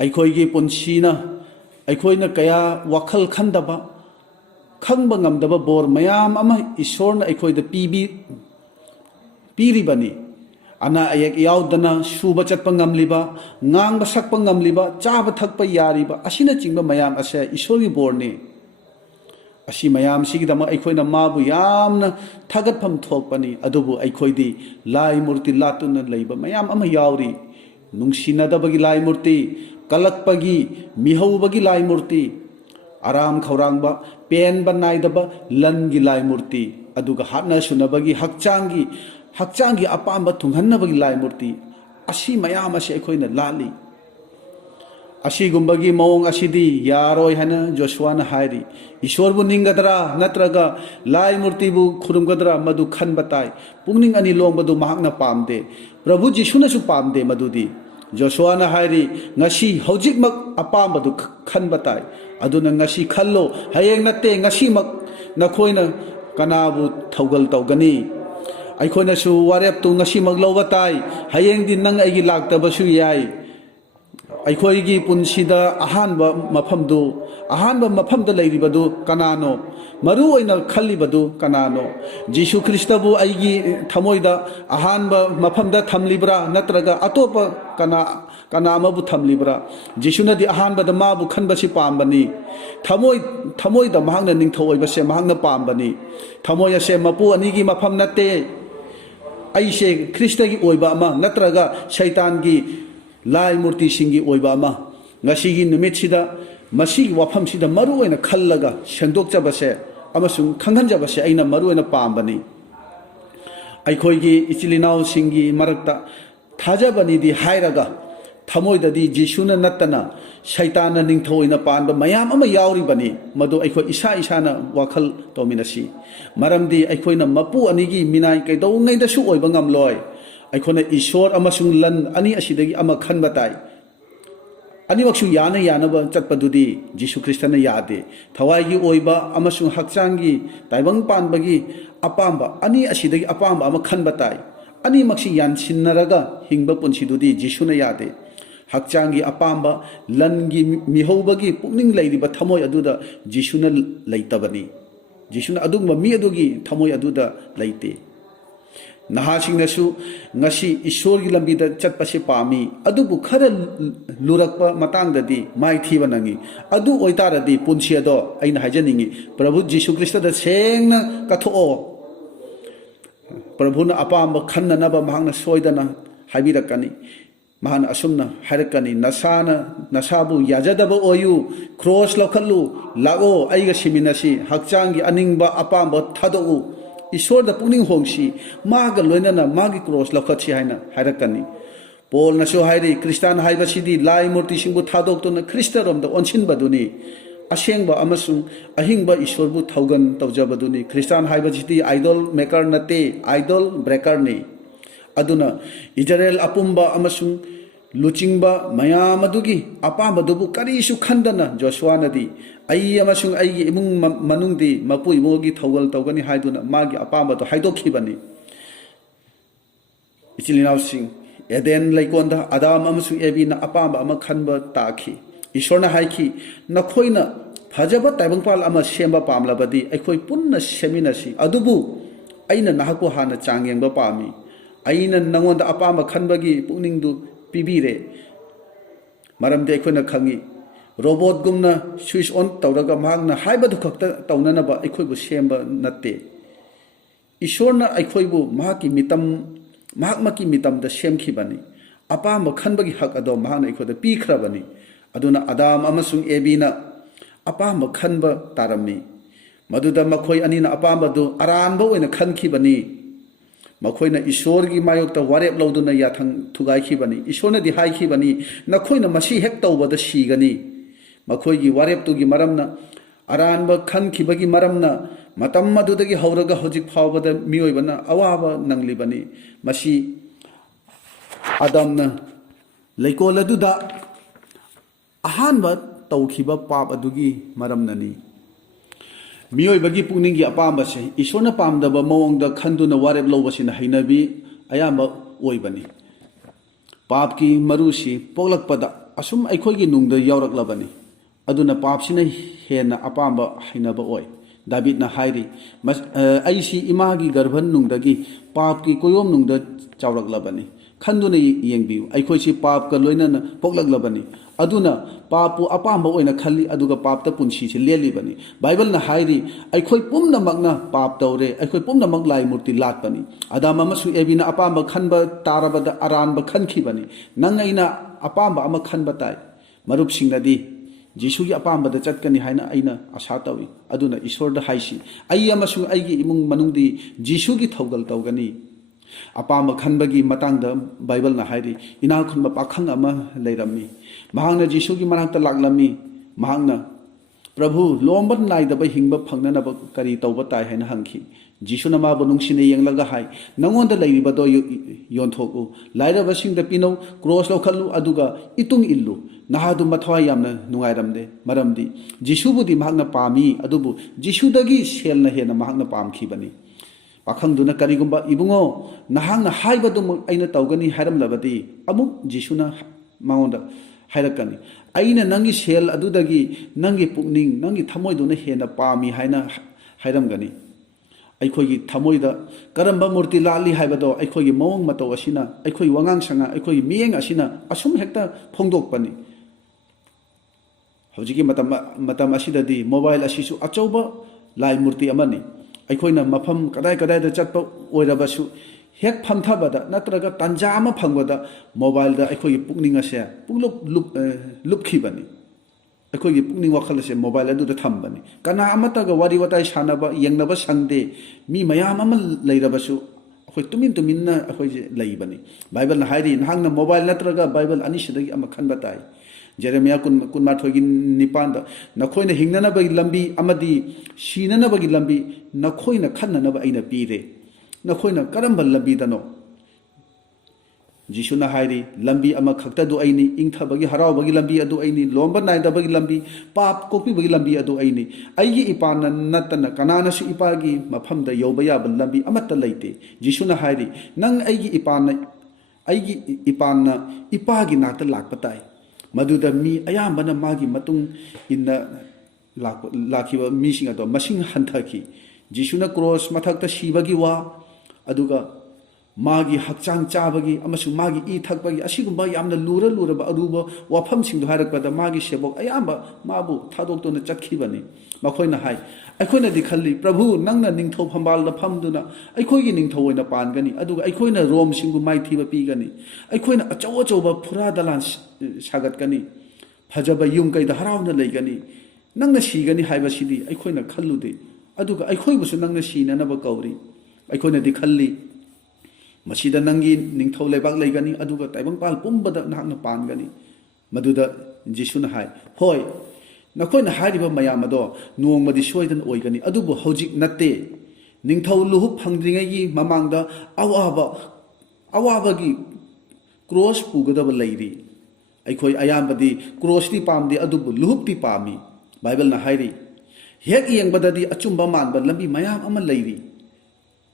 ꯑꯩꯈꯣꯏꯒꯤ ꯄꯨꯟꯁꯤꯅ ꯑꯩꯈꯣꯏꯅ ꯀꯌా ꯋꯥꯈꯜ ꯈꯟꯗꯕ ꯈꯪꯕ ꯉꯝꯗꯕ ꯕꯣꯔ ꯃꯌꯥꯝ ꯑꯃ ꯏꯁꯣꯔꯅ ꯑꯩꯈꯣꯏꯗ ꯄꯤꯔꯤꯕꯅꯤ ꯑꯅꯥ ꯑꯌꯦꯛ ꯌꯥꯎꯗꯅ ꯁꯨꯕ ꯆꯠꯄ ꯉꯝꯂꯤꯕ ꯉꯥꯡꯕ ꯁꯛꯄ ꯉꯝꯂꯤꯕ ꯆꯥꯕ ꯊꯛꯄ ꯌꯥꯔꯤꯕ ꯑꯁꯤꯅꯆꯤꯡꯕ ꯃꯌꯥꯝ ꯑꯁꯦ ꯏꯁꯣꯔꯒꯤ ꯕꯣꯔꯅꯤ ꯑꯁꯤ ꯃꯌꯥꯝꯁꯤꯒꯤꯗꯃꯛ ꯑꯩꯈꯣꯏꯅ ꯃꯥꯕꯨ ꯌꯥꯝꯅ ꯊꯥꯒꯠꯐꯝ ꯊꯣꯛꯄꯅꯤ ꯑꯗꯨꯕꯨ ꯑꯩꯈꯣꯏꯗꯤ ꯂꯥꯏ ꯃꯨꯔꯇꯤ ꯂꯥꯠꯇꯨꯅ ꯂꯩꯕ ꯃꯌꯥꯝ ꯑꯃ ꯌꯥꯎꯔꯤ ꯅꯨꯡꯁꯤꯅꯗꯕꯒꯤ ꯂꯥꯏ ꯃꯨꯔꯇꯤ ꯀꯂꯛꯄꯒꯤ ꯃꯤꯍꯧꯕꯒꯤ ꯂꯥꯏ ꯃꯨꯔꯇꯤ ꯑꯔꯥꯝ ꯈꯧꯔꯥꯡꯕ ꯄꯦꯟꯕ ꯅꯥꯏꯗꯕ ꯂꯟꯒꯤ ꯂꯥꯏ ꯃꯨꯔꯇꯤ ꯑꯗꯨꯒ ꯍꯥꯠꯅ ꯁꯨꯅꯕꯒꯤ ꯍꯛꯆꯥꯡꯒꯤ ꯑꯄꯥꯝꯕ ꯊꯨꯡꯍꯟꯅꯕꯒꯤ ꯂꯥꯏ ꯃꯨꯔꯇꯤ ꯑꯁꯤ ꯃꯌꯥꯝ ꯑꯁꯤ ꯑꯩꯈꯣꯏꯅ ꯂꯥꯠꯂꯤ ꯑꯁꯤꯒꯨꯝꯕꯒꯤ ꯃꯑꯣꯡ ꯑꯁꯤꯗꯤ ꯌꯥꯔꯣꯏ ꯍꯥꯏꯅ ꯖꯣꯁꯨꯋꯥꯅ ꯍꯥꯏꯔꯤ ꯏꯁꯣꯔꯕꯨ ꯅꯤꯡꯒꯗ꯭ꯔꯥ ꯅꯠꯇ꯭ꯔꯒ ꯂꯥꯏ ꯃꯨꯔꯇꯤꯕꯨ ꯈꯨꯔꯨꯝꯒꯗ꯭ꯔꯥ ꯃꯗꯨ ꯈꯟꯕ ꯇꯥꯏ ꯄꯨꯛꯅꯤꯡ ꯑꯅꯤ ꯂꯣꯡꯕꯗꯨ ꯃꯍꯥꯛꯅ ꯄꯥꯝꯗꯦ ꯄ꯭ꯔꯚꯨ ꯖꯤꯁꯨꯅꯁꯨ ꯄꯥꯝꯗꯦ ꯃꯗꯨꯗꯤ ꯖꯣꯁꯨꯋꯥꯅ ꯍꯥꯏꯔꯤ ꯉꯁꯤ ꯍꯧꯖꯤꯛꯃꯛ ꯑꯄꯥꯝꯕꯗꯨ ꯈꯟꯕ ꯇꯥꯏ ꯑꯗꯨꯅ ꯉꯁꯤ ꯈꯜꯂꯣ ꯍꯌꯦꯡ ꯅꯠꯇꯦ ꯉꯁꯤꯃꯛ ꯅꯈꯣꯏꯅ ꯀꯅꯥꯕꯨ ꯊꯧꯒꯜ ꯇꯧꯒꯅꯤ ꯑꯩꯈꯣꯏꯅꯁꯨ ꯋꯥꯔꯦꯞꯇꯨ ꯉꯁꯤꯃꯛ ꯂꯧꯕ ꯇꯥꯏ ꯍꯌꯦꯡꯗꯤ ꯅꯪ ꯑꯩꯒꯤ ꯂꯥꯛꯇꯕꯁꯨ ꯌꯥꯏ ꯑꯩꯈꯣꯏꯒꯤ ꯄꯨꯟꯁꯤꯗ ꯑꯍꯥꯟꯕ ꯃꯐꯝꯗ ꯂꯩꯔꯤꯕꯗꯨ ꯀꯅꯥꯅꯣ ꯃꯔꯨ ꯑꯣꯏꯅ ꯈꯜꯂꯤꯕꯗꯨ ꯀꯅꯥꯅꯣ ꯖꯤꯁꯨ ꯈ꯭ꯔꯤꯁꯇꯕꯨ ꯑꯩꯒꯤ ꯊꯃꯣꯏꯗ ꯑꯍꯥꯟꯕ ꯃꯐꯝꯗ ꯊꯝꯂꯤꯕ꯭ꯔꯥ ꯅꯠꯇ꯭ꯔꯒ ꯑꯇꯣꯞꯄ ꯀꯅꯥ ꯑꯃꯕꯨ ꯊꯝꯂꯤꯕ꯭ꯔꯥ ꯖꯤꯁꯨꯅꯗꯤ ꯑꯍꯥꯟꯕꯗ ꯃꯥꯕꯨ ꯈꯟꯕꯁꯤ ꯄꯥꯝꯕꯅꯤ ꯊꯃꯣꯏꯗ ꯃꯍꯥꯛꯅ ꯅꯤꯡꯊꯧ ꯑꯣꯏꯕꯁꯦ ꯃꯍꯥꯛꯅ ꯄꯥꯝꯕꯅꯤ ꯊꯃꯣꯏ ꯑꯁꯦ ꯃꯄꯨ ꯑꯅꯤꯒꯤ ꯃꯐꯝ ꯅꯠꯇꯦ ꯑꯩꯁꯦ ꯈ꯭ꯔꯤꯁꯇꯒꯤ ꯑꯣꯏꯕ ꯑꯃ ꯅꯠꯇ꯭ꯔꯒ ꯁꯩꯇꯥꯟꯒꯤ ꯂꯥꯏ ꯃꯨꯔꯇꯤꯁꯤꯡꯒꯤ ꯑꯣꯏꯕ ꯑꯃ ꯉꯁꯤꯒꯤ ꯅꯨꯃꯤꯠꯁꯤꯗ ꯃꯁꯤꯒꯤ ꯋꯥꯐꯝꯁꯤꯗ ꯃꯔꯨ ꯑꯣꯏꯅ ꯈꯜꯂꯒ ꯁꯦꯡꯗꯣꯛꯆꯕꯁꯦ ꯑꯃꯁꯨꯡ ꯈꯪꯍꯟꯖꯕꯁꯦ ꯑꯩꯅ ꯃꯔꯨ ꯑꯣꯏꯅ ꯄꯥꯝꯕꯅꯤ ꯑꯩꯈꯣꯏꯒꯤ ꯏꯆꯤꯜ ꯏꯅꯥꯎꯁꯤꯡꯒꯤ ꯃꯔꯛꯇ ꯊꯥꯖꯕꯅꯤꯗꯤ ꯍꯥꯏꯔꯒ ꯊꯃꯣꯏꯗꯗꯤ ꯖꯤꯁꯨꯅ ꯅꯠꯇꯅ ꯁꯩꯇꯥꯟꯅ ꯅꯤꯡꯊꯧ ꯑꯣꯏꯅ ꯄꯥꯟꯕ ꯃꯌꯥꯝ ꯑꯃ ꯌꯥꯎꯔꯤꯕꯅꯤ ꯃꯗꯨ ꯑꯩꯈꯣꯏ ꯏꯁꯥꯅ ꯋꯥꯈꯜ ꯇꯧꯃꯤꯟꯅꯁꯤ ꯃꯔꯝꯗꯤ ꯑꯩꯈꯣꯏꯅ ꯃꯄꯨ ꯑꯅꯤꯒꯤ ꯃꯤꯅꯥꯏ ꯀꯩꯗꯧꯉꯩꯗꯁꯨ ꯑꯣꯏꯕ ꯉꯝꯂꯣꯏ ꯑꯩꯈꯣꯏꯅ ꯏꯁꯣꯔ ꯑꯃꯁꯨꯡ ꯂꯟ ꯑꯅꯤ ꯑꯁꯤꯗꯒꯤ ꯑꯃ ꯈꯟꯕ ꯇꯥꯏ ꯑꯅꯤꯃꯛꯁꯨ ꯌꯥꯅꯕ ꯆꯠꯄꯗꯨꯗꯤ ꯖꯤꯁꯨ ꯈ꯭ꯔꯤꯁꯇꯅ ꯌꯥꯗꯦ ꯊꯋꯥꯏꯒꯤ ꯑꯣꯏꯕ ꯑꯃꯁꯨꯡ ꯍꯛꯆꯥꯡꯒꯤ ꯇꯥꯏꯕꯪ ꯄꯥꯟꯕꯒꯤ ꯑꯄꯥꯝꯕ ꯑꯅꯤ ꯑꯁꯤꯗꯒꯤ ꯑꯄꯥꯝꯕ ꯑꯃ ꯈꯟꯕ ꯇꯥꯏ ꯑꯅꯤꯃꯛꯁꯤ ꯌꯥꯟꯁꯤꯟꯅꯔꯒ ꯍꯤꯡꯕ ꯄꯨꯟꯁꯤꯗꯨꯗꯤ ꯖꯤꯁꯨꯅ ꯌꯥꯗꯦ ꯍꯛꯆꯥꯡꯒꯤ ꯑꯄꯥꯝꯕ ꯂꯟꯒꯤ ꯃꯤꯍꯧꯕꯒꯤ ꯄꯨꯛꯅꯤꯡ ꯂꯩꯔꯤꯕ ꯊꯃꯣꯏ ꯑꯗꯨꯗ ꯖꯤꯁꯨꯅ ꯂꯩꯇꯕꯅꯤ ꯖꯤꯁꯨꯅ ꯑꯗꯨꯒꯨꯝꯕ ꯃꯤ ꯑꯗꯨꯒꯤ ꯊꯃꯣꯏ ꯑꯗꯨꯗ ꯂꯩꯇꯦ ꯅꯍꯥꯁꯤꯡꯅꯁꯨ ꯉꯁꯤ ꯏꯁꯣꯔꯒꯤ ꯂꯝꯕꯤꯗ ꯆꯠꯄꯁꯤ ꯄꯥꯝꯃꯤ ꯑꯗꯨꯕꯨ ꯈꯔ ꯂꯨꯔꯛꯄ ꯃꯇꯥꯡꯗꯗꯤ ꯃꯥꯏ ꯊꯤꯕ ꯅꯪꯉꯤ ꯑꯗꯨ ꯑꯣꯏꯇꯥꯔꯗꯤ ꯄꯨꯟꯁꯤ ꯑꯗꯣ ꯑꯩꯅ ꯍꯥꯏꯖꯅꯤꯡꯉꯤ ꯄ꯭ꯔꯚꯨ ꯖꯤꯁꯨ ꯈ꯭ꯔꯤꯁꯇꯗ ꯁꯦꯡꯅ ꯀꯠꯊꯣꯛꯑꯣ ꯄ꯭ꯔꯚꯨꯅ ꯑꯄꯥꯝꯕ ꯈꯟꯅꯅꯕ ꯃꯍꯥꯛꯅ ꯁꯣꯏꯗꯅ ꯍꯥꯏꯕꯤꯔꯛꯀꯅꯤ ꯃꯍꯥꯛꯅ ꯑꯁꯨꯝꯅ ꯍꯥꯏꯔꯛꯀꯅꯤ ꯅꯁꯥꯕꯨ ꯌꯥꯖꯗꯕ ꯑꯣꯏꯌꯨ ꯀ꯭ꯔꯣꯁ ꯂꯧꯈꯠꯂꯨ ꯂꯥꯛꯑꯣ ꯑꯩꯒ ꯁꯤꯃꯤꯟꯅꯁꯤ ꯍꯛꯆꯥꯡꯒꯤ ꯑꯅꯤꯡꯕ ꯑꯄꯥꯝꯕ ꯊꯥꯗꯣꯛꯎ ꯏꯁꯣꯔꯗ ꯄꯨꯛꯅꯤꯡ ꯍꯣꯡꯁꯤ ꯃꯥꯒ ꯂꯣꯏꯅꯅ ꯃꯥꯒꯤ ꯀ꯭ꯔꯣꯁ ꯂꯧꯈꯠꯁꯤ ꯍꯥꯏꯅ ꯍꯥꯏꯔꯛꯀꯅꯤ ꯄꯣꯜꯅꯁꯨ ꯍꯥꯏꯔꯤ ꯈ꯭ꯔꯤꯁꯇꯥꯟ ꯍꯥꯏꯕꯁꯤꯗꯤ ꯂꯥꯏ ꯃꯨꯔꯇꯤꯁꯤꯡꯕꯨ ꯊꯥꯗꯣꯛꯇꯨꯅ ꯈ꯭ꯔꯤꯁꯇꯔꯣꯝꯗ ꯑꯣꯟꯁꯤꯟꯕꯗꯨꯅꯤ ꯑꯁꯦꯡꯕ ꯑꯃꯁꯨꯡ ꯑꯍꯤꯡꯕ ꯏꯁꯣꯔꯕꯨ ꯊꯧꯒꯟ ꯇꯧꯖꯕꯗꯨꯅꯤ ꯈ꯭ꯔꯤꯁꯇꯥꯟ ꯍꯥꯏꯕꯁꯤꯗꯤ ꯑꯥꯏꯗꯣꯜ ꯃꯦꯀꯔ ꯅꯠꯇꯦ ꯑꯥꯏꯗꯣꯜ ꯕ꯭ꯔꯦꯀꯔꯅꯤ ꯑꯗꯨꯅ ꯏꯖꯔꯦꯜ ꯑꯄꯨꯝꯕ ꯑꯃꯁꯨꯡ ꯂꯨꯆꯤꯡꯕ ꯃꯌꯥꯝ ꯑꯗꯨꯒꯤ ꯑꯄꯥꯝꯕꯗꯨꯕꯨ ꯀꯔꯤꯁꯨ ꯈꯟꯗꯅ ꯖꯣꯁꯨꯋꯥꯅꯗꯤ ꯑꯩ ꯑꯃꯁꯨꯡ ꯑꯩꯒꯤ ꯏꯃꯨꯡ ꯃꯅꯨꯡꯗꯤ ꯃꯄꯨ ꯏꯕꯨꯡꯒꯤ ꯊꯧꯒꯜ ꯇꯧꯒꯅꯤ ꯍꯥꯏꯗꯨꯅ ꯃꯥꯒꯤ ꯑꯄꯥꯝꯕꯗꯣ ꯍꯥꯏꯗꯣꯛꯈꯤꯕꯅꯤ ꯏꯆꯤꯜ ꯏꯅꯥꯎꯁꯤꯡ ꯑꯦꯗꯦꯟ ꯂꯩꯀꯣꯟꯗ ꯑꯗꯥꯝ ꯑꯃꯁꯨꯡ ꯑꯦꯕꯤꯅ ꯑꯄꯥꯝꯕ ꯑꯃ ꯈꯟꯕ ꯇꯥꯈꯤ ꯏꯁꯣꯔꯅ ꯍꯥꯏꯈꯤ ꯅꯈꯣꯏꯅ ꯐꯖꯕ ꯇꯥꯏꯕꯪꯄꯥꯜ ꯑꯃ ꯁꯦꯝꯕ ꯄꯥꯝꯂꯕꯗꯤ ꯑꯩꯈꯣꯏ ꯄꯨꯟꯅ ꯁꯦꯝꯃꯤꯟꯅꯁꯤ ꯑꯗꯨꯕꯨ ꯑꯩꯅ ꯅꯍꯥꯛꯄꯨ ꯍꯥꯟꯅ ꯆꯥꯡ ꯌꯦꯡꯕ ꯄꯥꯝꯃꯤ ꯑꯩꯅ ꯅꯉꯣꯟꯗ ꯑꯄꯥꯝꯕ ꯈꯟꯕꯒꯤ ꯄꯨꯛꯅꯤꯡꯗꯨ ꯄꯤꯕꯤꯔꯦ ꯃꯔꯝꯗꯤ ꯑꯩꯈꯣꯏꯅ ꯈꯪꯉꯤ ꯔꯣꯕꯣꯠꯒꯨꯝꯅ ꯁ꯭ꯋꯤꯆ ꯑꯣꯟ ꯇꯧꯔꯒ ꯃꯍꯥꯛꯅ ꯍꯥꯏꯕꯗꯨ ꯈꯛꯇ ꯇꯧꯅꯅꯕ ꯑꯩꯈꯣꯏꯕꯨ ꯁꯦꯝꯕ ꯅꯠꯇꯦ ꯏꯁꯣꯔꯅ ꯑꯩꯈꯣꯏꯕꯨ ꯃꯍꯥꯛꯃꯛꯀꯤ ꯃꯤꯇꯝꯗ ꯁꯦꯝꯈꯤꯕꯅꯤ ꯑꯄꯥꯝꯕ ꯈꯟꯕꯒꯤ ꯍꯛ ꯑꯗꯣ ꯃꯍꯥꯛꯅ ꯑꯩꯈꯣꯏꯗ ꯄꯤꯈ꯭ꯔꯕꯅꯤ ꯑꯗꯨꯅ ꯑꯗꯥꯝ ꯑꯃꯁꯨꯡ ꯑꯦꯕꯤꯅ ꯑꯄꯥꯝꯕ ꯈꯟꯕ ꯇꯥꯔꯝꯃꯤ ꯃꯗꯨꯗ ꯃꯈꯣꯏ ꯑꯅꯤꯅ ꯑꯄꯥꯝꯕꯗꯨ ꯑꯔꯥꯟꯕ ꯑꯣꯏꯅ ꯈꯟꯈꯤꯕꯅꯤ ꯃꯈꯣꯏꯅ ꯏꯁꯣꯔꯒꯤ ꯃꯥꯌꯣꯛꯇ ꯋꯥꯔꯦꯞ ꯂꯧꯗꯨꯅ ꯌꯥꯊꯪ ꯊꯨꯒꯥꯏꯈꯤꯕꯅꯤ ꯏꯁꯣꯔꯅꯗꯤ ꯍꯥꯏꯈꯤꯕꯅꯤ ꯅꯈꯣꯏꯅ ꯃꯁꯤ ꯍꯦꯛ ꯇꯧꯕꯗ ꯁꯤꯒꯅꯤ ꯃꯈꯣꯏꯒꯤ ꯋꯥꯔꯦꯞꯇꯨꯒꯤ ꯃꯔꯝꯅ ꯑꯔꯥꯟꯕ ꯈꯟꯈꯤꯕꯒꯤ ꯃꯔꯝꯅ ꯃꯇꯝ ꯑꯗꯨꯗꯒꯤ ꯍꯧꯔꯒ ꯍꯧꯖꯤꯛ ꯐꯥꯎꯕꯗ ꯃꯤꯑꯣꯏꯕꯅ ꯑꯋꯥꯕ ꯅꯪꯂꯤꯕꯅꯤ ꯃꯁꯤ ꯑꯗꯝꯅ ꯂꯩꯀꯣꯜ ꯑꯗꯨꯗ ꯑꯍꯥꯟꯕ ꯇꯧꯈꯤꯕ ꯄꯥꯞ ꯑꯗꯨꯒꯤ ꯃꯔꯝꯅꯅꯤ ꯃꯤꯑꯣꯏꯕꯒꯤ ꯄꯨꯛꯅꯤꯡꯒꯤ ꯑꯄꯥꯝꯕꯁꯦ ꯏꯁꯣꯔꯅ ꯄꯥꯝꯗꯕ ꯃꯑꯣꯡꯗ ꯈꯟꯗꯨꯅ ꯋꯥꯔꯦꯞ ꯂꯧꯕꯁꯤꯅ ꯍꯩꯅꯕꯤ ꯑꯌꯥꯝꯕ ꯑꯣꯏꯕꯅꯤ ꯄꯥꯞꯀꯤ ꯃꯔꯨꯁꯤ ꯄꯣꯛꯂꯛꯄꯗ ꯑꯁꯨꯝ ꯑꯩꯈꯣꯏꯒꯤ ꯅꯨꯡꯗ ꯌꯥꯎꯔꯛꯂꯕꯅꯤ ꯑꯗꯨꯅ ꯄꯥꯞꯁꯤꯅ ꯍꯦꯟꯅ ꯑꯄꯥꯝꯕ ꯍꯩꯅꯕ ꯑꯣꯏ ꯗꯥꯕꯤꯠꯅ ꯍꯥꯏꯔꯤ ꯑꯩꯁꯤ ꯏꯃꯥꯒꯤ ꯒꯔꯚꯅꯨꯡꯗꯒꯤ ꯄꯥꯞꯀꯤ ꯀꯣꯌꯣꯝꯅꯨꯡꯗ ꯆꯥꯎꯔꯛꯂꯕꯅꯤ ꯈꯟꯗꯨꯅ ꯌꯦꯡꯕꯤꯌꯨ ꯑꯩꯈꯣꯏꯁꯤ ꯄꯥꯞꯀ ꯂꯣꯏꯅꯅ ꯄꯣꯛꯂꯛꯂꯕꯅꯤ ꯑꯗꯨꯅ ꯄꯥꯞꯄꯨ ꯑꯄꯥꯝꯕ ꯑꯣꯏꯅ ꯈꯜꯂꯤ ꯑꯗꯨꯒ ꯄꯥꯞꯇ ꯄꯨꯟꯁꯤꯁꯤ ꯂꯦꯜꯂꯤꯕꯅꯤ ꯕꯥꯏꯕꯜꯅ ꯍꯥꯏꯔꯤ ꯑꯩꯈꯣꯏ ꯄꯨꯝꯅꯃꯛꯅ ꯄꯥꯞ ꯇꯧꯔꯦ ꯑꯩꯈꯣꯏ ꯄꯨꯝꯅꯃꯛ ꯂꯥꯏ ꯃꯨꯔꯇꯤ ꯂꯥꯠꯄꯅꯤ ꯑꯗꯥꯝ ꯑꯃꯁꯨꯡ ꯑꯦꯕꯤꯅ ꯑꯄꯥꯝꯕ ꯈꯟꯕ ꯇꯥꯔꯕꯗ ꯑꯔꯥꯟꯕ ꯈꯟꯈꯤꯕꯅꯤ ꯅꯪ ꯑꯩꯅ ꯑꯄꯥꯝꯕ ꯑꯃ ꯈꯟꯕ ꯇꯥꯏ ꯃꯔꯨꯞꯁꯤꯡꯅꯗꯤ ꯖꯤꯁꯨꯒꯤ ꯑꯄꯥꯝꯕꯗ ꯆꯠꯀꯅꯤ ꯍꯥꯏꯅ ꯑꯩꯅ ꯑꯁꯥ ꯇꯧꯏ ꯑꯗꯨꯅ ꯏꯁꯣꯔꯗ ꯍꯥꯏꯁꯤ ꯑꯩ ꯑꯃꯁꯨꯡ ꯑꯩꯒꯤ ꯏꯃꯨꯡ ꯃꯅꯨꯡꯗꯤ ꯖꯤꯁꯨꯒꯤ ꯊꯧꯒꯜ ꯇꯧꯒꯅꯤ ꯑꯄꯥꯝꯕ ꯈꯟꯕꯒꯤ ꯃꯇꯥꯡꯗ ꯕꯥꯏꯕꯜꯅ ꯍꯥꯏꯔꯤ ꯏꯅꯥꯛ ꯈꯨꯟꯕ ꯄꯥꯈꯪ ꯑꯃ ꯂꯩꯔꯝꯃꯤ ꯃꯍꯥꯛꯅ ꯖꯤꯁꯨꯒꯤ ꯃꯅꯥꯛꯇ ꯂꯥꯛꯂꯝꯃꯤ ꯃꯍꯥꯛꯅ ꯄ꯭ꯔꯚꯨ ꯂꯣꯝꯕ ꯅꯥꯏꯗꯕ ꯍꯤꯡꯕ ꯐꯪꯅꯅꯕ ꯀꯔꯤ ꯇꯧꯕ ꯇꯥꯏ ꯍꯥꯏꯅ ꯍꯪꯈꯤ ꯖꯤꯁꯨꯅ ꯃꯥꯕꯨ ꯅꯨꯡꯁꯤꯅ ꯌꯦꯡꯂꯒ ꯍꯥꯏ ꯅꯉꯣꯟꯗ ꯂꯩꯔꯤꯕꯗꯣ ꯌꯣꯟꯊꯣꯛꯎ ꯂꯥꯏꯔꯕꯁꯤꯡꯗ ꯄꯤꯅꯧ ꯀ꯭ꯔꯣꯁ ꯂꯧꯈꯠꯂꯨ ꯑꯗꯨꯒ ꯏꯇꯨꯡ ꯏꯜꯂꯨ ꯅꯍꯥꯗꯨ ꯃꯊꯋꯥꯏ ꯌꯥꯝꯅ ꯅꯨꯡꯉꯥꯏꯔꯝꯗꯦ ꯃꯔꯝꯗꯤ ꯖꯤꯁꯨꯕꯨꯗꯤ ꯃꯍꯥꯛꯅ ꯄꯥꯝꯃꯤ ꯑꯗꯨꯕꯨ ꯖꯤꯁꯨꯗꯒꯤ ꯁꯦꯜꯅ ꯍꯦꯟꯅ ꯃꯍꯥꯛꯅ ꯄꯥꯝꯈꯤꯕꯅꯤ ꯄꯥꯈꯪꯗꯨꯅ ꯀꯔꯤꯒꯨꯝꯕ ꯏꯕꯨꯡꯉꯣ ꯅꯍꯥꯛꯅ ꯍꯥꯏꯕꯗꯨꯃꯛ ꯑꯩꯅ ꯇꯧꯒꯅꯤ ꯍꯥꯏꯔꯝꯂꯕꯗꯤ ꯑꯃꯨꯛ ꯖꯤꯁꯨꯅ ꯃꯉꯣꯟꯗ ꯍꯥꯏꯔꯛꯀꯅꯤ ꯑꯩꯅ ꯅꯪꯒꯤ ꯁꯦꯜ ꯑꯗꯨꯗꯒꯤ ꯅꯪꯒꯤ ꯄꯨꯛꯅꯤꯡ ꯅꯪꯒꯤ ꯊꯃꯣꯏꯗꯨꯅ ꯍꯦꯟꯅ ꯄꯥꯝꯃꯤ ꯍꯥꯏꯅ ꯍꯥꯏꯔꯝꯒꯅꯤ ꯑꯩꯈꯣꯏꯒꯤ ꯊꯃꯣꯏꯗ ꯀꯔꯝꯕ ꯃꯨꯔꯇꯤ ꯂꯥꯠꯂꯤ ꯍꯥꯏꯕꯗꯣ ꯑꯩꯈꯣꯏꯒꯤ ꯃꯑꯣꯡ ꯃꯇꯧ ꯑꯁꯤꯅ ꯑꯩꯈꯣꯏꯒꯤ ꯋꯥꯉꯥꯡ ꯁꯉꯥꯡ ꯑꯩꯈꯣꯏꯒꯤ ꯃꯤꯠꯌꯦꯡ ꯑꯁꯤꯅ ꯑꯁꯨꯝ ꯍꯦꯛꯇ ꯐꯣꯡꯗꯣꯛꯄꯅꯤ ꯍꯧꯖꯤꯛꯀꯤ ꯃꯇꯝ ꯑꯁꯤꯗꯗꯤ ꯃꯣꯕꯥꯏꯜ ꯑꯁꯤꯁꯨ ꯑꯆꯧꯕ ꯂꯥꯏ ꯃꯨꯔꯇꯤ ꯑꯃꯅꯤ ꯑꯩꯈꯣꯏꯅ ꯃꯐꯝ ꯀꯗꯥꯏꯗ ꯆꯠꯄ ꯑꯣꯏꯔꯕꯁꯨ ꯍꯦꯛ ꯐꯝꯊꯕꯗ ꯅꯠꯇ꯭ꯔꯒ ꯇꯥꯟꯖꯥ ꯑꯃ ꯐꯪꯕꯗ ꯃꯣꯕꯥꯏꯜꯗ ꯑꯩꯈꯣꯏꯒꯤ ꯄꯨꯛꯅꯤꯡ ꯑꯁꯦ ꯄꯨꯡꯂꯨꯞ ꯂꯨꯞꯈꯤꯕꯅꯤ ꯑꯩꯈꯣꯏꯒꯤ ꯄꯨꯛꯅꯤꯡ ꯋꯥꯈꯜ ꯑꯁꯦ ꯃꯣꯕꯥꯏꯜ ꯑꯗꯨꯗ ꯊꯝꯕꯅꯤ ꯀꯅꯥ ꯑꯃꯠꯇꯒ ꯋꯥꯔꯤ ꯋꯥꯇꯥꯏ ꯁꯥꯟꯅꯕ ꯌꯦꯡꯅꯕ ꯁꯪꯗꯦ ꯃꯤ ꯃꯌꯥꯝ ꯑꯃ ꯂꯩꯔꯕꯁꯨ ꯑꯩꯈꯣꯏ ꯇꯨꯃꯤꯟꯅ ꯑꯩꯈꯣꯏꯁꯦ ꯂꯩꯕꯅꯤ ꯕꯥꯏꯕꯜꯅ ꯍꯥꯏꯔꯤ ꯅꯍꯥꯛꯅ ꯃꯣꯕꯥꯏꯜ ꯅꯠꯇ꯭ꯔꯒ ꯕꯥꯏꯕꯜ ꯑꯅꯤꯁꯤꯗꯒꯤ ꯑꯃ ꯈꯟꯕ តាꯏ ꯖꯦꯔꯦꯃꯤꯌꯥ 12:9 ꯅꯈꯣꯏꯅ ꯍꯤꯡꯅꯅꯕꯒꯤ ꯂꯝꯕꯤ ꯑꯃꯗꯤ ꯁꯤꯅꯅꯕꯒꯤ ꯂꯝꯕꯤ ꯅꯈꯣꯏꯅ ꯈꯟꯅꯅꯕ ꯑꯩꯅ ꯄꯤꯔꯦ ꯅꯈꯣꯏꯅ ꯀꯔꯝꯕ ꯂꯝꯕꯤꯗꯅꯣ ꯖꯤꯁꯨꯅ ꯍꯥꯏꯔꯤ ꯂꯝꯕꯤ ꯑꯃꯈꯛꯇꯗꯨ ꯑꯩꯅꯤ ꯏꯪꯊꯕꯒꯤ ꯍꯔꯥꯎꯕꯒꯤ ꯂꯝꯕꯤ ꯑꯗꯨ ꯑꯩꯅꯤ ꯂꯣꯝꯕ ꯅꯥꯏꯗꯕꯒꯤ ꯂꯝꯕꯤ ꯄꯥꯞ ꯀꯣꯛꯄꯤꯕꯒꯤ ꯂꯝꯕꯤ ꯑꯗꯨ ꯑꯩꯅꯤ ꯑꯩꯒꯤ ꯏꯄꯥꯅ ꯅꯠꯇꯅ ꯀꯅꯥꯅꯁꯨ ꯏꯄꯥꯒꯤ ꯃꯐꯝꯗ ꯌꯧꯕ ꯌꯥꯕ ꯂꯝꯕꯤ ꯑꯃꯠꯇ ꯂꯩꯇꯦ ꯖꯤꯁꯨꯅ ꯍꯥꯏꯔꯤ ꯅꯪ ꯑꯩꯒꯤ ꯏꯄꯥꯅ ꯏꯄꯥꯒꯤ ꯅꯥꯛꯇ ꯂꯥꯛꯄ ꯇꯥꯏ ꯃꯗꯨꯗ ꯃꯤ ꯑꯌꯥꯝꯕꯅ ꯃꯥꯒꯤ ꯃꯇꯨꯡ ꯏꯟꯅ ꯂꯥꯛꯈꯤꯕ ꯃꯤꯁꯤꯡ ꯑꯗꯣ ꯃꯁꯤꯡ ꯍꯟꯊꯈꯤ ꯖꯤꯁꯨꯅ ꯀ꯭ꯔꯣꯁ ꯃꯊꯛꯇ ꯁꯤꯕꯒꯤ ꯋꯥ ꯑꯗꯨꯒ ꯃꯥꯒꯤ ꯍꯛꯆꯥꯡ ꯆꯥꯕꯒꯤ ꯑꯃꯁꯨꯡ ꯃꯥꯒꯤ ꯏ ꯊꯛꯄꯒꯤ ꯑꯁꯤꯒꯨꯝꯕ ꯌꯥꯝꯅ ꯂꯨꯔꯕ ꯑꯔꯨꯕ ꯋꯥꯐꯝꯁꯤꯡꯗꯨ ꯍꯥꯏꯔꯛꯄꯗ ꯃꯥꯒꯤ ꯁꯦꯕꯣꯛ ꯑꯌꯥꯝꯕ ꯃꯥꯕꯨ ꯊꯥꯗꯣꯛꯇꯨꯅ ꯆꯠꯈꯤꯕꯅꯤ ꯃꯈꯣꯏꯅ ꯍꯥꯏ ꯑꯩꯈꯣꯏꯅꯗꯤ ꯈꯜꯂꯤ ꯄ꯭ꯔꯚꯨ ꯅꯪꯅ ꯅꯤꯡꯊꯧ ꯐꯝꯕꯥꯜꯗ ꯐꯝꯗꯨꯅ ꯑꯩꯈꯣꯏꯒꯤ ꯅꯤꯡꯊꯧ ꯑꯣꯏꯅ ꯄꯥꯟꯒꯅꯤ ꯑꯗꯨꯒ ꯑꯩꯈꯣꯏꯅ ꯔꯣꯝꯁꯤꯡꯕꯨ ꯃꯥꯏꯊꯤꯕ ꯄꯤꯒꯅꯤ ꯑꯩꯈꯣꯏꯅ ꯑꯆꯧ ꯑꯆꯧꯕ ꯐꯨꯔꯥ ꯗꯂꯥꯟ ꯁꯥꯒꯠꯀꯅꯤ ꯐꯖꯕ ꯌꯨꯝ ꯀꯩꯗ ꯍꯔꯥꯎꯅ ꯂꯩꯒꯅꯤ ꯅꯪꯅ ꯁꯤꯒꯅꯤ ꯍꯥꯏꯕꯁꯤꯗꯤ ꯑꯩꯈꯣꯏꯅ ꯈꯜꯂꯨꯗꯦ ꯑꯗꯨꯒ ꯑꯩꯈꯣꯏꯕꯨꯁꯨ ꯅꯪꯅ ꯁꯤꯅꯅꯕ ꯀꯧꯔꯤ ꯑꯩꯈꯣꯏꯅꯗꯤ ꯈꯜꯂꯤ ꯃꯁꯤꯗ ꯅꯪꯒꯤ ꯅꯤꯡꯊꯧ ꯂꯩꯕꯥꯛ ꯂꯩꯒꯅꯤ ꯑꯗꯨꯒ ꯇꯥꯏꯕꯪꯄꯥꯜ ꯄꯨꯝꯕꯗ ꯅꯍꯥꯛꯅ ꯄꯥꯟꯒꯅꯤ ꯃꯗꯨꯗ ꯖꯤꯁꯨꯅ ꯍꯥꯏ ꯍꯣꯏ ꯅꯈꯣꯏꯅ ꯍꯥꯏꯔꯤꯕ ꯃꯌꯥꯝ ꯑꯗꯣ ꯅꯣꯡꯃꯗꯤ ꯁꯣꯏꯗꯅ ꯑꯣꯏꯒꯅꯤ ꯑꯗꯨꯕꯨ ꯍꯧꯖꯤꯛ ꯅꯠꯇꯦ ꯅꯤꯡꯊꯧ ꯂꯨꯍꯨꯞ ꯐꯪꯗ꯭ꯔꯤꯉꯩꯒꯤ ꯃꯃꯥꯡꯗ ꯑꯋꯥꯕꯒꯤ ꯀ꯭ꯔꯣꯁ ꯄꯨꯒꯗꯕ ꯂꯩꯔꯤ ꯑꯩꯈꯣꯏ ꯑꯌꯥꯝꯕꯗꯤ ꯀ꯭ꯔꯣꯁꯇꯤ ꯄꯥꯝꯗꯦ ꯑꯗꯨꯕꯨ ꯂꯨꯍꯨꯞꯇꯤ ꯄꯥꯝꯃꯤ ꯕꯥꯏꯕꯜꯅ ꯍꯥꯏꯔꯤ ꯍꯦꯛ ꯌꯦꯡꯕꯗꯗꯤ ꯑꯆꯨꯝꯕ ꯃꯥꯟꯕ ꯂꯝꯕꯤ ꯃꯌꯥꯝ ꯑꯃ ꯂꯩꯔꯤ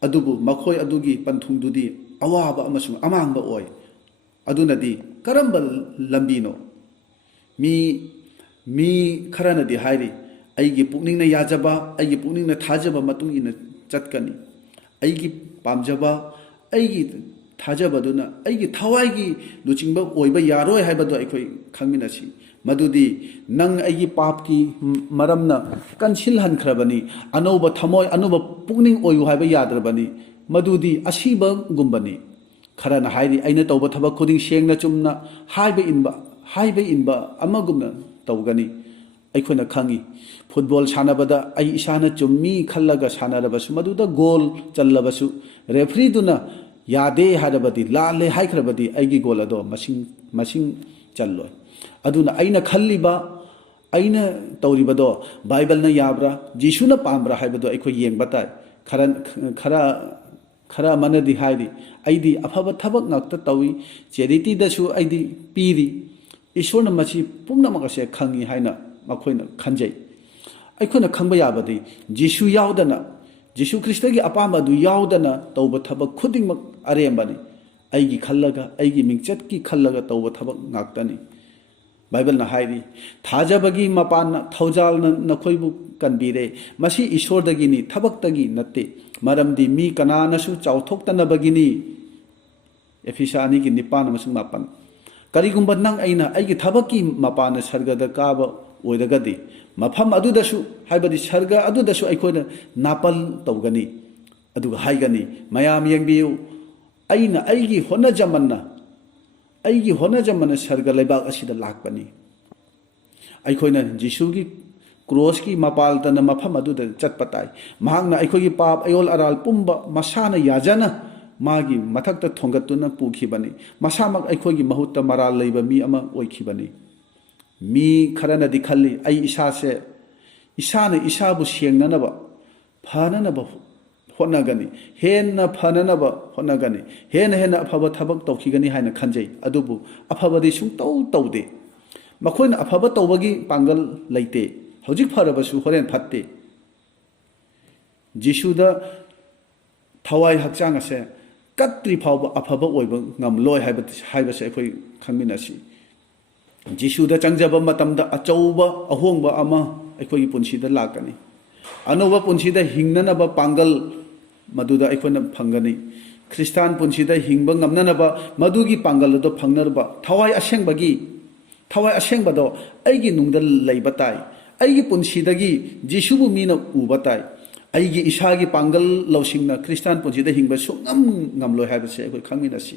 ꯑꯗꯨꯕꯨ ꯃꯈꯣꯏ ꯑꯗꯨꯒꯤ ꯄꯟꯊꯨꯡꯗꯨꯗꯤ ꯑꯋꯥꯕ ꯑꯃꯁꯨꯡ ꯑꯃꯥꯡꯕ ꯑꯣꯏ ꯑꯗꯨꯅꯗꯤ ꯀꯔꯝꯕ ꯂꯝꯕꯤꯅꯣ ꯃꯤ ꯈꯔꯅꯗꯤ ꯍꯥꯏꯔꯤ ꯑꯩꯒꯤ ꯄꯨꯛꯅꯤꯡꯅ ꯌꯥꯖꯕ ꯑꯩꯒꯤ ꯄꯨꯛꯅꯤꯡꯅ ꯊꯥꯖꯕ ꯃꯇꯨꯡ ꯏꯟꯅ ꯆꯠꯀꯅꯤ ꯑꯩꯒꯤ ꯄꯥꯝꯖꯕ ꯑꯩꯒꯤ ꯊꯥꯖꯕꯗꯨꯅ ꯑꯩꯒꯤ ꯊꯋꯥꯏꯒꯤ ꯂꯨꯆꯤꯡꯕ ꯑꯣꯏꯕ ꯌꯥꯔꯣꯏ ꯍꯥꯏꯕꯗꯣ ꯑꯩꯈꯣই ꯈꯪꯃꯤꯟꯅꯁꯤ ꯃꯗꯨꯗꯤ ꯅꯪ ꯑꯩꯒꯤ ꯄꯥꯞꯀꯤ ꯃꯔꯝꯅ ꯀꯟꯁꯤꯜꯍꯟꯈ꯭ꯔꯕꯅꯤ ꯑꯅꯧꯕ ꯊꯃꯣꯏ ꯑꯅꯧꯕ ꯄꯨꯛꯅꯤꯡ ꯑꯣꯏꯌꯨ ꯍꯥꯏꯕ ꯌꯥꯗ꯭ꯔꯕꯅꯤ ꯃꯗꯨꯗꯤ ꯑꯁꯤꯕꯒꯨꯝꯕꯅꯤ ꯈꯔꯅ ꯍꯥꯏꯔꯤ ꯑꯩꯅ ꯇꯧꯕ ꯊꯕꯛ ꯈꯨꯗꯤꯡ ꯁꯦꯡꯅ ꯆꯨꯝꯅ ꯍꯥꯏꯕ ꯏꯟꯕ ꯑꯃꯒꯨꯝꯅ ꯇꯧꯒꯅꯤ ꯑꯩꯈꯣꯏꯅ ꯈꯪꯉꯤ ꯐꯨꯠꯕꯣꯜ ꯁꯥꯟꯅꯕꯗ ꯑꯩ ꯏꯁꯥꯅ ꯆꯨꯝꯃꯤ ꯈꯜꯂꯒ ꯁꯥꯟꯅꯔꯕꯁꯨ ꯃꯗꯨꯗ ꯒꯣꯜ ꯆꯜꯂꯕꯁꯨ ꯔꯦꯐ꯭ꯔꯤꯗꯨꯅ ꯌꯥꯗꯦ ꯍꯥꯏꯔꯕꯗꯤ ꯂꯥꯜꯂꯦ ꯍꯥꯏꯈ꯭ꯔꯕꯗꯤ ꯑꯩꯒꯤ ꯒꯣꯜ ꯑꯗꯣ ꯃꯁꯤꯡ ꯆꯜꯂꯣꯏ ꯑꯗꯨꯅ ꯑꯩꯅ ꯈꯜꯂꯤꯕ ꯑꯩꯅ ꯇꯧꯔꯤꯕꯗꯣ ꯕꯥꯏꯕꯜꯅ ꯌꯥꯕ꯭ꯔꯥ ꯖꯤꯁꯨꯅ ꯄꯥꯝꯕ꯭ꯔꯥ ꯍꯥꯏꯕꯗꯣ ꯑꯩꯈꯣꯏ ꯌꯦꯡꯕ ꯇꯥꯏ ꯈꯔ ꯑꯃꯅꯗꯤ ꯍꯥꯏꯔꯤ ꯑꯩꯗꯤ ꯑꯐꯕ ꯊꯕꯛ ꯉꯥꯛꯇ ꯇꯧꯏ ꯆꯦꯔꯤꯇꯤꯗꯁꯨ ꯑꯩꯗꯤ ꯄꯤꯔꯤ ꯏꯁꯣꯔꯅ ꯃꯁꯤ ꯄꯨꯝꯅꯃꯛ ꯑꯁꯦ ꯈꯪꯉꯤ ꯍꯥꯏꯅ ꯃꯈꯣꯏꯅ ꯈꯟꯖꯩ ꯑꯩꯈꯣꯏꯅ ꯈꯪꯕ ꯌꯥꯕꯗꯤ ꯖꯤꯁꯨ ꯌꯥꯎꯗꯅ ꯖꯤꯁꯨ ꯈ꯭ꯔꯤꯁꯇꯒꯤ ꯑꯄꯥꯝꯕ ꯑꯗꯨ ꯌꯥꯎꯗꯅ ꯇꯧꯕ ꯊꯕꯛ ꯈꯨꯗꯤꯡꯃꯛ ꯑꯔꯦꯝꯕꯅꯤ ꯑꯩꯒꯤ ꯈꯜꯂꯒ ꯑꯩꯒꯤ ꯃꯤꯡꯆꯠꯀꯤ ꯈꯜꯂꯒ ꯇꯧꯕ ꯊꯕꯛ ꯉꯥꯛꯇꯅꯤ ꯕꯥꯏꯕꯜꯅ ꯍꯥꯏꯔꯤ ꯊꯥꯖꯕꯒꯤ ꯃꯄꯥꯟꯅ ꯊꯧꯖꯥꯜꯅ ꯅꯈꯣꯏꯕꯨ ꯀꯟꯕꯤꯔꯦ ꯃꯁꯤ ꯏꯁꯣꯔꯗꯒꯤꯅꯤ ꯊꯕꯛꯇꯒꯤ ꯅꯠꯇꯦ ꯃꯔꯝꯗꯤ ꯃꯤ ꯀꯅꯥꯅꯁꯨ ꯆꯥꯎꯊꯣꯛꯇꯅꯕꯒꯤꯅꯤ एफिसा 2:9-10 करिगुंबा नंग अइना अइगी थबक्की मपाना सर्गदा काबा ओइरगदि मफम अदुदसु हाइबदि सर्ग अदुदसु अइखोइना नापल तौगनी अदुगा हाइगनी मयाम यंगबियु अइना अइगी होनजमन्ना सर्ग लेबाक असिदा लाकपनी अइखोइना जिसुगी क्रॉस की मपालतना मफम अदुदा चटपताई महांगना अइखोइगी पाप अयोल अराल पुंबा मसाना याजना मागी मथक्ता थोंगतुना पुखिबनी मसामक अइखोइगी महुत्ता मराल लैबा मी अमा ओइखिबनी मी खरना दिखल्ली अइ इसासे इसाना इसाबु सेंगननबा फाननबा होनगनी हेन्ना फाननबा होनगनी हेन्ना अफबा थबक तौखिगनी हाइना खंजै अदुबु अफबदि सुंतौ तौदे मखोइना अफबा तौबगी पांगल लैते हौजिक फरबसु होरेन फत्ते जिसुदा थवाई हक्चांग असे कत्रि फावबा अफबा ओइबा ngamloi हाइबसे अखोइ खंमिनासि जिसुदा चंगजबा मतमदा अचौबा अहोंगबा अमा अखोइगी पुंसिदा लाकनी अनोबा पुंसिदा हिंगननबा पांगल मदुदा अखोइना फंगनी ख्रिस्तान पुंसिदा हिंगबा ngamnanaba मदुगी पांगल दो फंगनरबा थवाई असेंगबदो अइगी नुंगदा लैबा ताई अइगी पुंसिदगी जिसुबु मीना उबा ताई अइगी इसागी पांगल लौसिंगना ख्रिस्तान पुंसिदा हिंगबा सुंगम ngamloi हाइबसे अखोइ खंमिनासि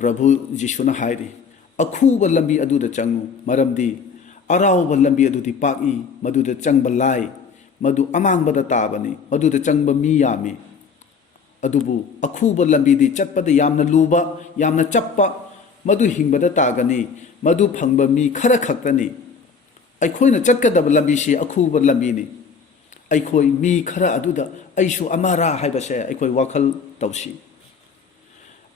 प्रभु जिसुना हाइरि अखुबा लंबी अदुदा चंगु मरमदी अराउबा लंबी अदुदी पाकी मदुदा चंगबा लाई मदु अमांगबदा ताबनी मदुदा चंगबा मी यामी अदुबु अखुबा लंबीदी चटपदा यामना लुबा यामना चप्पा मदु हिंगबदा तागनी मदु फंगबा मी खरा खक्तनी अइखोइना चटकदबा लंबीसी अखुबा लंबीनी अइखोइ मी खरा अदुदा अइसु अमारा हाइबसे अइखोइ वाखल तौसी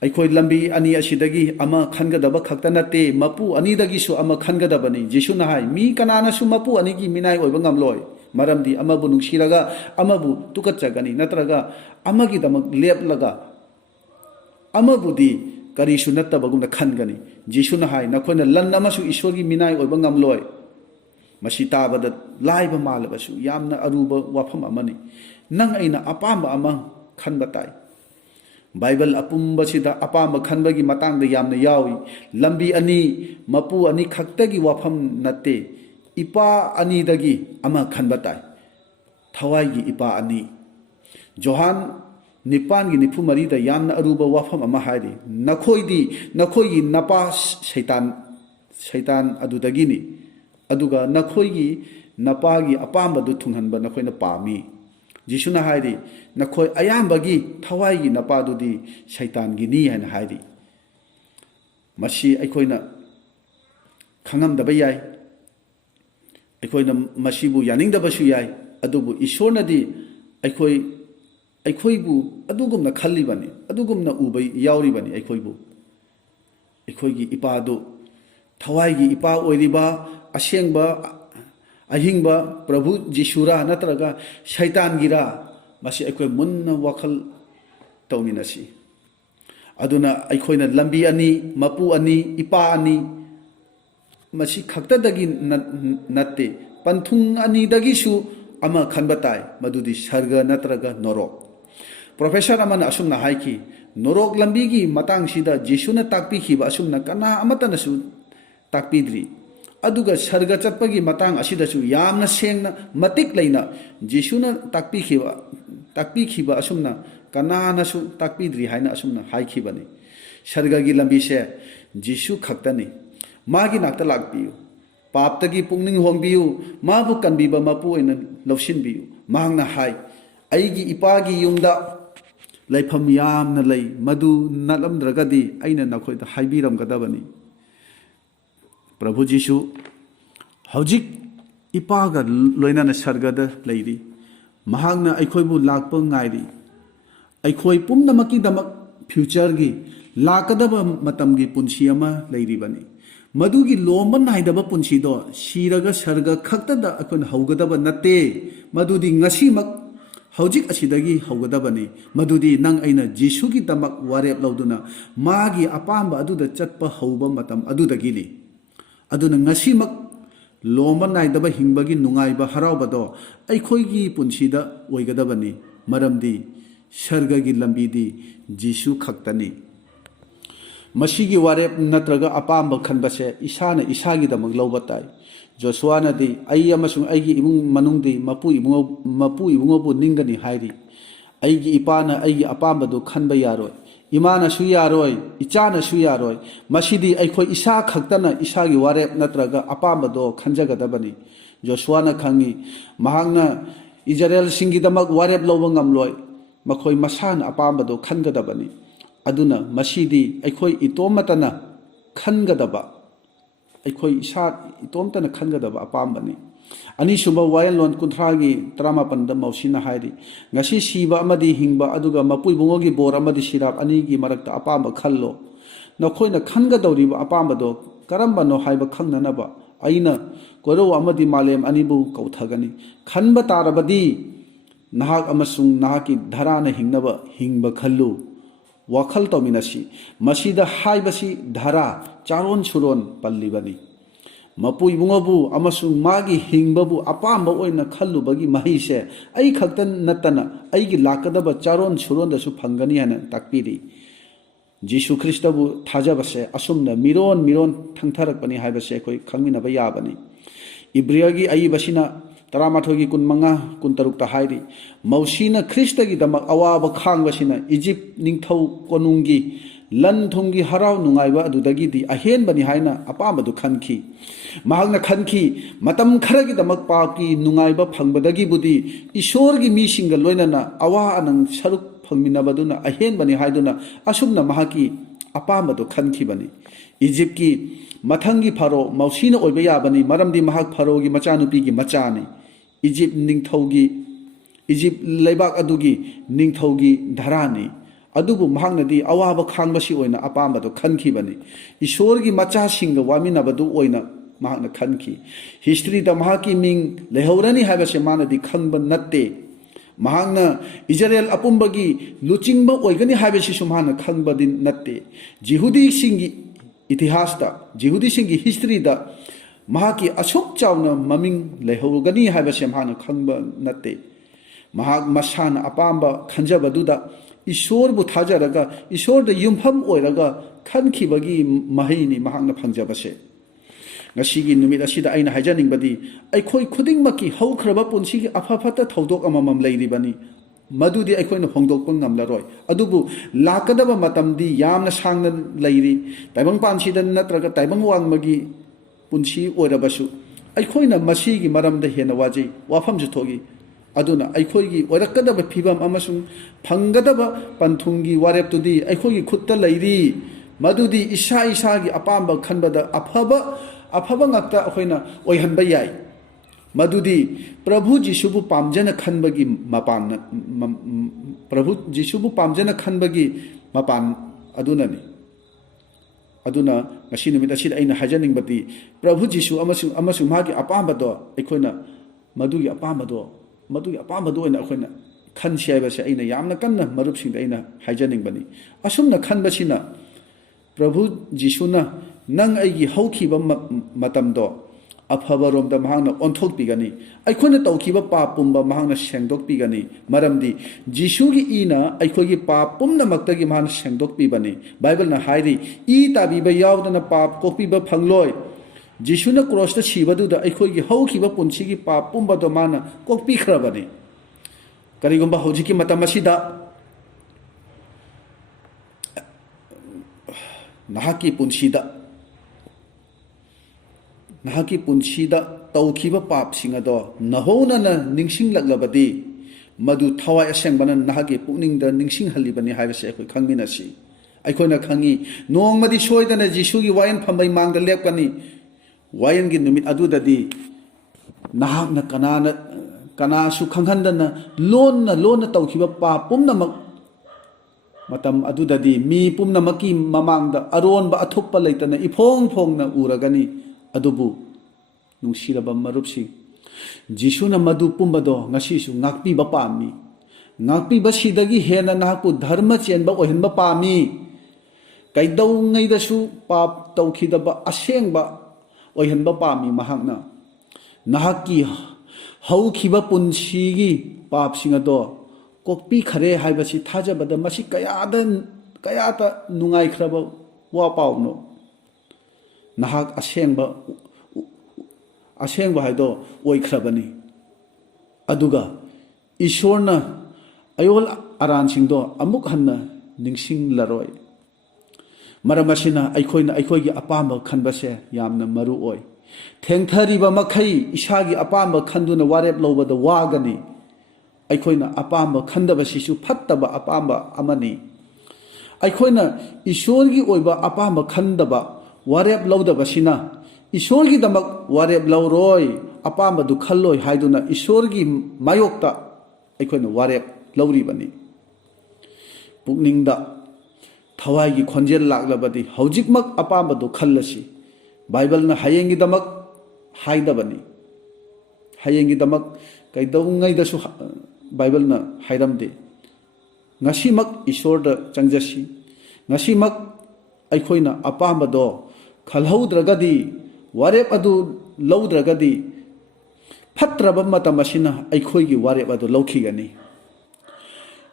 अइखोइ लंबी अनि असिदगी अमा खनगदबा खक्ता नते मपु अनिदगिसु अमा खनगदबनी जिसुना हाइ मी कनानासु मपु अनिगी मिनाइ ओइबा ngamloi मरमदी अमाबु नुंगसिरगा अमाबु तुकचगनी नत्रगा अमागी दमक लेपलगा अमाबुदी करिसु नत्तबगुमना खनगनी जिसुना हाइ नखोइना लन अमासु ईश्वरगी मिनाइ ओइबा ngamloi मसी ताबदा लाइबा मालबसु यामना अरुबा वाफम अमनी नंग अइना अपाम्बा अमा खनबा ताई Bible apumbasida apamba khanbagi matangda yamna yawi lambi ani mapu ani khaktagi wafam natte ipa ani dagi ama khanba tai thawai gi ipa ani Johan nipan gi nifu mari da yamna aruba wafam ama hairi nakhoi gi napa shaitan adudagi ni aduga nakhoi gi napa gi apamba du thunghanba nakhoina pami Jisuna hairi nakhoi ayambagi thawai gi napa dudi shaitan gi ni haina hairi mashi aikoina khangam daba yai aikoina mashibu yaning daba shu yai adubu ishorna di aikoibu adugumna khalli bani adugumna ubai yauri bani aikoibu aikoigi ipa du thawai gi ipa oiriba asengba ahingba Prabhu Jishura natraga shaitan gira masi aikoi munna wakhal tauminasi aduna aikoina lambi ani mapu ani ipa ani masi khaktadagi natte panthung ani dagi su ama khanbatai madudi sarga natraga norok Professor amana asumna haiki norok lambi gi matang sida Jishuna takpi khiba asumna kana amatana su takpidri aduga sarga chatpagi matang asidasu yamna sengna matik leina Jishuna takpi khiba asumna kanana su takpidri haina asumna haikibani sarga gi lambi se Jishu khaktani magi nakta lakbiu paptagi pungning hongbiu mabu kanbiba mapu ena lawsinbiu mangna hai aigi ipagi yumda laifam yamna lei madu nalamdragadi aina nakhoida haibiram gadabani Prabhu Jishu hojik ipaga loinana sargada leiri mahagna aikhoibu lakpa ngairi aikhoi pumnamaki damak future gi lakadaba matamgi punsi ama leiri bani madugi lomba naidaba punsi do siraga sarga khaktada akon haugadaba natte madudi ngasimak hojik asidagi haugadabani madudi nang aina Jishu gi damak warep lauduna magi apamba aduda chatpa hauba matam adudagi li aduna ngasimak lomba naidaba hingbagi nungaiba haraubado aikhoigi punsida oigadabani maramdi sargagi lambidi Jishu khaktani masigi warep natraga apamba khanbase isana isagi damak lawbatai Joshua nadi ai amasung aigi imung manungdi mapu ibungo bu ningani hairi aigi ipana aigi apamba do khanba yaroi imana su yaroi ichana su yaroi masidi aikhoi isa khaktana isagi warep natraga apamba do khanjagadabani Joshua na khangi mahangna Israel singidamak warep lawba ngamloi makhoi masana apamba do khangadabani aduna masidi aikhoi itomatana khangadaba aikhoi isa itomtana khangadaba apambani ani sumba wayalon kuntragi trama panda mausina hairi ngasi siba amadi hingba aduga mapui bungogi bor amadi sirap ani gi marakta apamba khallo nakhoina khangadawriba apamba do karamba no haiba khangnanaba aina koro amadi malem anibu kauthagani khanba tarabadi nahak amasung nahaki dharana hingba khallu wakhal tominasi masida haibasi dhara charon suron pallibani mapui bungobu amasung magi hingbabu apamba oina khallubagi mahise ai khaktan natana aigi lakadaba charon suron da su phangani hana takpiri Jishu Christabu thajabase asumna miron thangtharakpani haibase khoi khangminaba yabani Ibriagi ai basina taramathogi kunmanga kuntarukta hairi mausina Christagi damak awaba khangbasina Egypt ningthau konungi lan thungi harau nungaiba adudagi di ahen bani haina apamba du khanki mahagna khanki matam kharagi damak paki nungaiba phangbadagi budi ishorgi mi singa loinana awa anang saruk phangminabaduna ahen bani haiduna asumna mahaki apamba du khanki bani Egypt ki mathangi pharo mausina oiba yabani maramdi mahak pharogi machanupi gi machani Egypt ningthaugi Egypt leibak adugi ningthaugi dharani adubu mahangnadi awaba khangbasi oina apamba do khankhibani ishorgi macha singa waminabadu oina mahangna khanki history da mahaki ming lehaurani habase manadi khangba natte mahangna Israel apumbagi luchingba oigani habase sumhana khangba din natte Jehudi singi itihas da Jehudi singi history da mahaki asuk chawna maming lehaurgani habase mahana khangba natte mahak masana apamba khanjabaduda ꯏꯁꯣꯔꯕꯨ ꯊꯥꯖꯔꯒ ꯏꯁꯣꯔꯗ ꯌꯨꯝꯐꯝ ꯑꯣꯏꯔꯒ ꯈꯟꯈꯤꯕꯒꯤ ꯃꯍꯩꯅꯤ ꯃꯍꯥꯛꯅ ꯐꯪꯖꯕꯁꯦ ꯉꯁꯤꯒꯤ ꯅꯨꯃꯤꯠ ꯑꯁꯤꯗ ꯑꯩꯅ ꯍꯥꯏꯖꯅꯤꯡꯕꯗꯤ ꯑꯩꯈꯣꯏ ꯈꯨꯗꯤꯡꯃꯛꯀꯤ ꯍꯧꯈ꯭ꯔꯕ ꯄꯨꯟꯁꯤꯒꯤ ꯑꯐ ꯐꯠꯇ ꯊꯧꯗꯣꯛ ꯑꯃꯃꯝ ꯂꯩꯔꯤꯕꯅꯤ ꯃꯗꯨꯗꯤ ꯑꯩꯈꯣꯏꯅ ꯍꯣꯡꯗꯣꯛꯄ ꯉꯝꯂꯔꯣꯏ ꯑꯗꯨꯕꯨ ꯂꯥꯛꯀꯗꯕ ꯃꯇꯝꯗꯤ ꯌꯥꯝꯅ ꯁꯥꯡꯅ ꯂꯩꯔꯤ ꯇꯥꯏꯕꯪꯄꯥꯟꯁꯤꯗ ꯅꯠꯇ꯭ꯔꯒ ꯇꯥꯏꯕꯪ ꯋꯥꯡꯃꯒꯤ ꯄꯨꯟꯁꯤ ꯑꯣꯏꯔꯕꯁꯨ ꯑꯩꯈꯣꯏꯅ ꯃꯁꯤꯒꯤ ꯃꯔꯝꯗ ꯍꯦꯟꯅ ꯋꯥꯖꯩ ꯋꯥꯐꯝꯁꯨ ꯊꯣꯛꯏ ꯑꯗꯨꯅ ꯑꯩꯈꯣꯏꯒꯤ ꯑꯣꯏꯔꯛꯀꯗꯕ ꯐꯤꯕꯝ ꯑꯃꯁꯨꯡ ꯐꯪꯒꯗꯕ ꯄꯟꯊꯨꯡꯒꯤ ꯋꯥꯔꯦꯞꯇꯨꯗꯤ ꯑꯩꯈꯣꯏꯒꯤ ꯈꯨꯠꯇ ꯂꯩꯔꯤ ꯃꯗꯨꯗꯤ ꯏꯁꯥ ꯏꯁꯥꯒꯤ ꯑꯄꯥꯝꯕ ꯈꯟꯕꯗ ꯑꯐꯕ ꯉꯥꯛꯇ ꯑꯩꯈꯣꯏꯅ ꯑꯣꯏꯍꯟꯕ ꯌꯥꯏ ꯃꯗꯨꯗꯤ ꯄ꯭ꯔꯚꯨ ꯖꯤꯁꯨꯕꯨ ꯄꯥꯝꯖꯅ ꯈꯟꯕꯒꯤ ꯄ꯭ꯔꯚꯨ ꯖꯤꯁꯨꯕꯨ ꯄꯥꯝꯖꯅ ꯈꯟꯕꯒꯤ ꯃꯄꯥꯟ ꯑꯗꯨꯅꯅꯤ ꯑꯗꯨꯅ ꯉꯁꯤ ꯅꯨꯃꯤꯠ ꯑꯁꯤꯗ ꯑꯩꯅ ꯍꯥꯏꯖꯅꯤꯡꯕꯗꯤ ꯄ꯭ꯔꯚꯨ ꯖꯤꯁꯨ ꯑꯃꯁꯨꯡ ꯃꯥꯒꯤ ꯑꯄꯥꯝꯕꯗꯣ ꯑꯩꯈꯣꯏꯅ ꯃꯗꯨꯒꯤ ꯑꯄꯥꯝꯕꯗꯣ ꯑꯣꯏꯅ ꯑꯩꯈꯣꯏꯅ ꯈꯟꯁꯤ ꯍꯥꯏꯕꯁꯦ ꯑꯩꯅ ꯌꯥꯝꯅ ꯀꯟꯅ ꯃꯔꯨꯞꯁꯤꯡꯗ ꯑꯩꯅ ꯍꯥꯏꯖꯅꯤꯡꯕꯅꯤ ꯑꯁꯨꯝꯅ ꯈꯟꯕꯁꯤꯅ ꯄ꯭ꯔꯚꯨ ꯖꯤꯁꯨꯅ ꯅꯪ ꯑꯩꯒꯤ ꯍꯧꯈꯤꯕ ꯃꯇꯝꯗꯣ ꯑꯐꯕꯔꯣꯝꯗ ꯃꯍꯥꯛꯅ ꯑꯣꯟꯊꯣꯛꯄꯤꯒꯅꯤ ꯑꯩꯈꯣꯏꯅ ꯇꯧꯈꯤꯕ ꯄꯥꯞ ꯄꯨꯝꯕ ꯃꯍꯥꯛꯅ ꯁꯦꯡꯗꯣꯛꯄꯤꯒꯅꯤ ꯃꯔꯝꯗꯤ ꯖꯤꯁꯨꯒꯤ ꯏꯅ ꯑꯩꯈꯣꯏꯒꯤ ꯄꯥꯞ ꯄꯨꯝꯅꯃꯛꯇꯒꯤ ꯃꯍꯥꯛꯅ ꯁꯦꯡꯗꯣꯛꯄꯤꯕꯅꯤ ꯕꯥꯏꯕꯜꯅ ꯍꯥꯏꯔꯤ ꯏ ꯇꯥꯕꯤꯕ ꯌꯥꯎꯗꯅ ꯄꯥꯞ ꯀꯣꯛꯄꯤꯕ ꯐꯪꯂꯣꯏ ꯖꯤꯁꯨꯅ ꯀ꯭ꯔꯣꯁꯇ ꯁꯤꯕꯗꯨꯗ ꯑꯩꯈꯣꯏꯒꯤ ꯍꯧꯈꯤꯕ ꯄꯨꯟꯁꯤꯒꯤ ꯄꯥꯞ ꯄꯨꯝꯕꯗꯣ ꯃꯥꯅ ꯀꯣꯛꯄꯤꯈ꯭ꯔꯕꯅꯤ ꯀꯔꯤꯒꯨꯝꯕ ꯍꯧꯖꯤꯛꯀꯤ ꯃꯇꯝ ꯑꯁꯤꯗ ꯅꯍꯥꯛꯀꯤ ꯄꯨꯟꯁꯤꯗ ꯇꯧꯈꯤꯕ ꯄꯥꯞꯁꯤꯡ ꯑꯗꯣ ꯅꯍꯧꯅꯅ ꯅꯤꯡꯁꯤꯡꯂꯛꯂꯕꯗꯤ ꯃꯗꯨ ꯊꯋꯥꯏ ꯑꯁꯦꯡꯕꯅ ꯅꯍꯥꯛꯀꯤ ꯄꯨꯛꯅꯤꯡꯗ ꯅꯤꯡꯁꯤꯡꯍꯜꯂꯤꯕꯅꯤ ꯍꯥꯏꯕꯁꯦ ꯑꯩꯈꯣꯏ ꯈꯪꯃꯤꯟꯅꯁꯤ ꯑꯩꯈꯣꯏꯅ ꯈꯪꯉꯤ ꯅꯣꯡꯃꯗꯤ ꯁꯣꯏꯗꯅ ꯖꯤꯁꯨꯒꯤ ꯋꯥꯌꯦꯜ ꯐꯝꯕꯩ ꯃꯥꯡꯗ ꯂꯦꯞꯀꯅꯤ ꯋꯥꯌꯦꯜꯒꯤ ꯅꯨꯃꯤꯠ ꯑꯗꯨꯗꯗꯤ ꯅꯍꯥꯛꯅ ꯀꯅꯥꯁꯨ ꯈꯪꯍꯟꯗꯅ ꯂꯣꯟꯅ ꯇꯧꯈꯤꯕ ꯄꯥꯞ ꯄꯨꯝꯅꯃꯛ ꯃꯇꯝ ꯑꯗꯨꯗꯗꯤ ꯃꯤ ꯄꯨꯝꯅꯃꯛꯀꯤ ꯃꯃꯥꯡꯗ ꯑꯔꯣꯟꯕ ꯑꯊꯨꯞꯄ ꯂꯩꯇꯅ ꯏꯐꯣꯡ ꯐꯣꯡꯅ ꯎꯔꯒꯅꯤ ꯑꯗꯨꯕꯨ ꯅꯨꯡꯁꯤꯔꯕ ꯃꯔꯨꯞꯁꯤꯡ ꯖꯤꯁꯨꯅ ꯃꯗꯨ ꯄꯨꯝꯕꯗꯣ ꯉꯁꯤꯁꯨ ꯉꯥꯛꯄꯤꯕ ꯄꯥꯝꯃꯤ ꯉꯥꯛꯄꯤꯕꯁꯤꯗꯒꯤ ꯍꯦꯟꯅ ꯅꯍꯥꯛꯄꯨ ꯙꯔꯃ ꯆꯦꯟꯕ ꯑꯣꯏꯍꯟꯕ ꯄꯥꯝꯃꯤ ꯀꯩꯗꯧꯉꯩꯗꯁꯨ ꯄꯥꯞ ꯇꯧꯈꯤꯗꯕ ꯑꯁꯦꯡꯕ ꯑꯣꯏꯍꯟꯕ ꯄꯥꯝꯃꯤ ꯃꯍꯥꯛꯅ ꯅꯍꯥꯛꯀꯤ ꯍꯧꯈꯤꯕ ꯄꯨꯟꯁꯤꯒꯤ ꯄꯥꯞꯁꯤꯡ ꯑꯗꯣ ꯀꯣꯛꯄꯤꯈꯔꯦ ꯍꯥꯏꯕꯁꯤ ꯊꯥꯖꯕꯗ ꯃꯁꯤ ꯀꯌꯥꯗ ꯅꯨꯡꯉꯥꯏꯈ꯭ꯔꯕ ꯋꯥ ꯄꯥꯎꯅꯣ ꯅꯍꯥꯛ ꯑꯁꯦꯡꯕ ꯍꯥꯏꯗꯣ ꯑꯣꯏꯈ꯭ꯔꯕꯅꯤ ꯑꯗꯨꯒ ꯏꯁꯣꯔꯅ ꯑꯌꯣꯜ ꯑꯔꯥꯟꯁꯤꯡꯗꯣ ꯑꯃꯨꯛ ꯍꯟꯅ ꯅꯤꯡꯁꯤꯡꯂꯔꯣꯏ ꯃꯔꯝ ꯑꯁꯤꯅ ꯑꯩꯈꯣꯏꯅ ꯑꯩꯈꯣꯏꯒꯤ ꯑꯄꯥꯝꯕ ꯈꯟꯕꯁꯦ ꯌꯥꯝꯅ ꯃꯔꯨ ꯑꯣꯏ ꯊꯦꯡꯊꯔꯤꯕ ꯃꯈꯩ ꯏꯁꯥꯒꯤ ꯑꯄꯥꯝꯕ ꯈꯟꯗꯨꯅ ꯋꯥꯔꯦꯞ ꯂꯧꯕꯗ ꯋꯥꯒꯅꯤ ꯑꯩꯈꯣꯏꯅ ꯑꯄꯥꯝꯕ ꯈꯟꯗꯕꯁꯤꯁꯨ ꯐꯠꯇꯕ ꯑꯄꯥꯝꯕ ꯑꯃꯅꯤ ꯑꯩꯈꯣꯏꯅ ꯏꯁꯣꯔꯒꯤ ꯑꯣꯏꯕ ꯑꯄꯥꯝꯕ ꯈꯟꯗꯕ ꯋꯥꯔꯦꯞ ꯂꯧꯗꯕꯁꯤꯅ ꯏꯁꯣꯔꯒꯤꯗꯃꯛ ꯋꯥꯔꯦꯞ ꯂꯧꯔꯣꯏ ꯑꯄꯥꯝꯕꯗꯨ ꯈꯜꯂꯣꯏ ꯍꯥꯏꯗꯨꯅ ꯏꯁꯣꯔꯒꯤ ꯃꯥꯌꯣꯛꯇ ꯑꯩꯈꯣꯏꯅ ꯋꯥꯔꯦꯞ ꯂꯧꯔꯤꯕꯅꯤ ꯄꯨꯛꯅꯤꯡꯗ ꯊꯋꯥꯏꯒꯤ ꯈꯣꯟꯖꯦꯜ ꯂꯥꯛꯂꯕꯗꯤ ꯍꯧꯖꯤꯛꯃꯛ ꯑꯄꯥꯝꯕꯗꯨ ꯈꯜꯂꯁꯤ ꯕꯥꯏꯕꯜꯅ ꯍꯌꯦꯡꯒꯤꯗꯃꯛ ꯍꯥꯏꯗꯕꯅꯤ ꯍꯌꯦꯡꯒꯤꯗꯃꯛ ꯀꯩꯗꯧꯉꯩꯗꯁꯨ ꯕꯥꯏꯕꯜꯅ ꯍꯥꯏꯔꯝꯗꯦ ꯉꯁꯤꯃꯛ ꯏꯁꯣꯔꯗ ꯆꯪꯖꯁꯤ ꯉꯁꯤꯃꯛ ꯑꯩꯈꯣꯏꯅ ꯑꯄꯥꯝꯕꯗꯣ ꯈꯜꯍꯧꯗ꯭ꯔꯒꯗꯤ ꯋꯥꯔꯦꯞ ꯑꯗꯨ ꯂꯧꯗ꯭ꯔꯒꯗꯤ ꯐꯠꯇ꯭ꯔꯕ ꯃꯇꯝ ꯑꯁꯤꯅ ꯑꯩꯈꯣꯏꯒꯤ ꯋꯥꯔꯦꯞ ꯑꯗꯨ ꯂꯧꯈꯤꯒꯅꯤ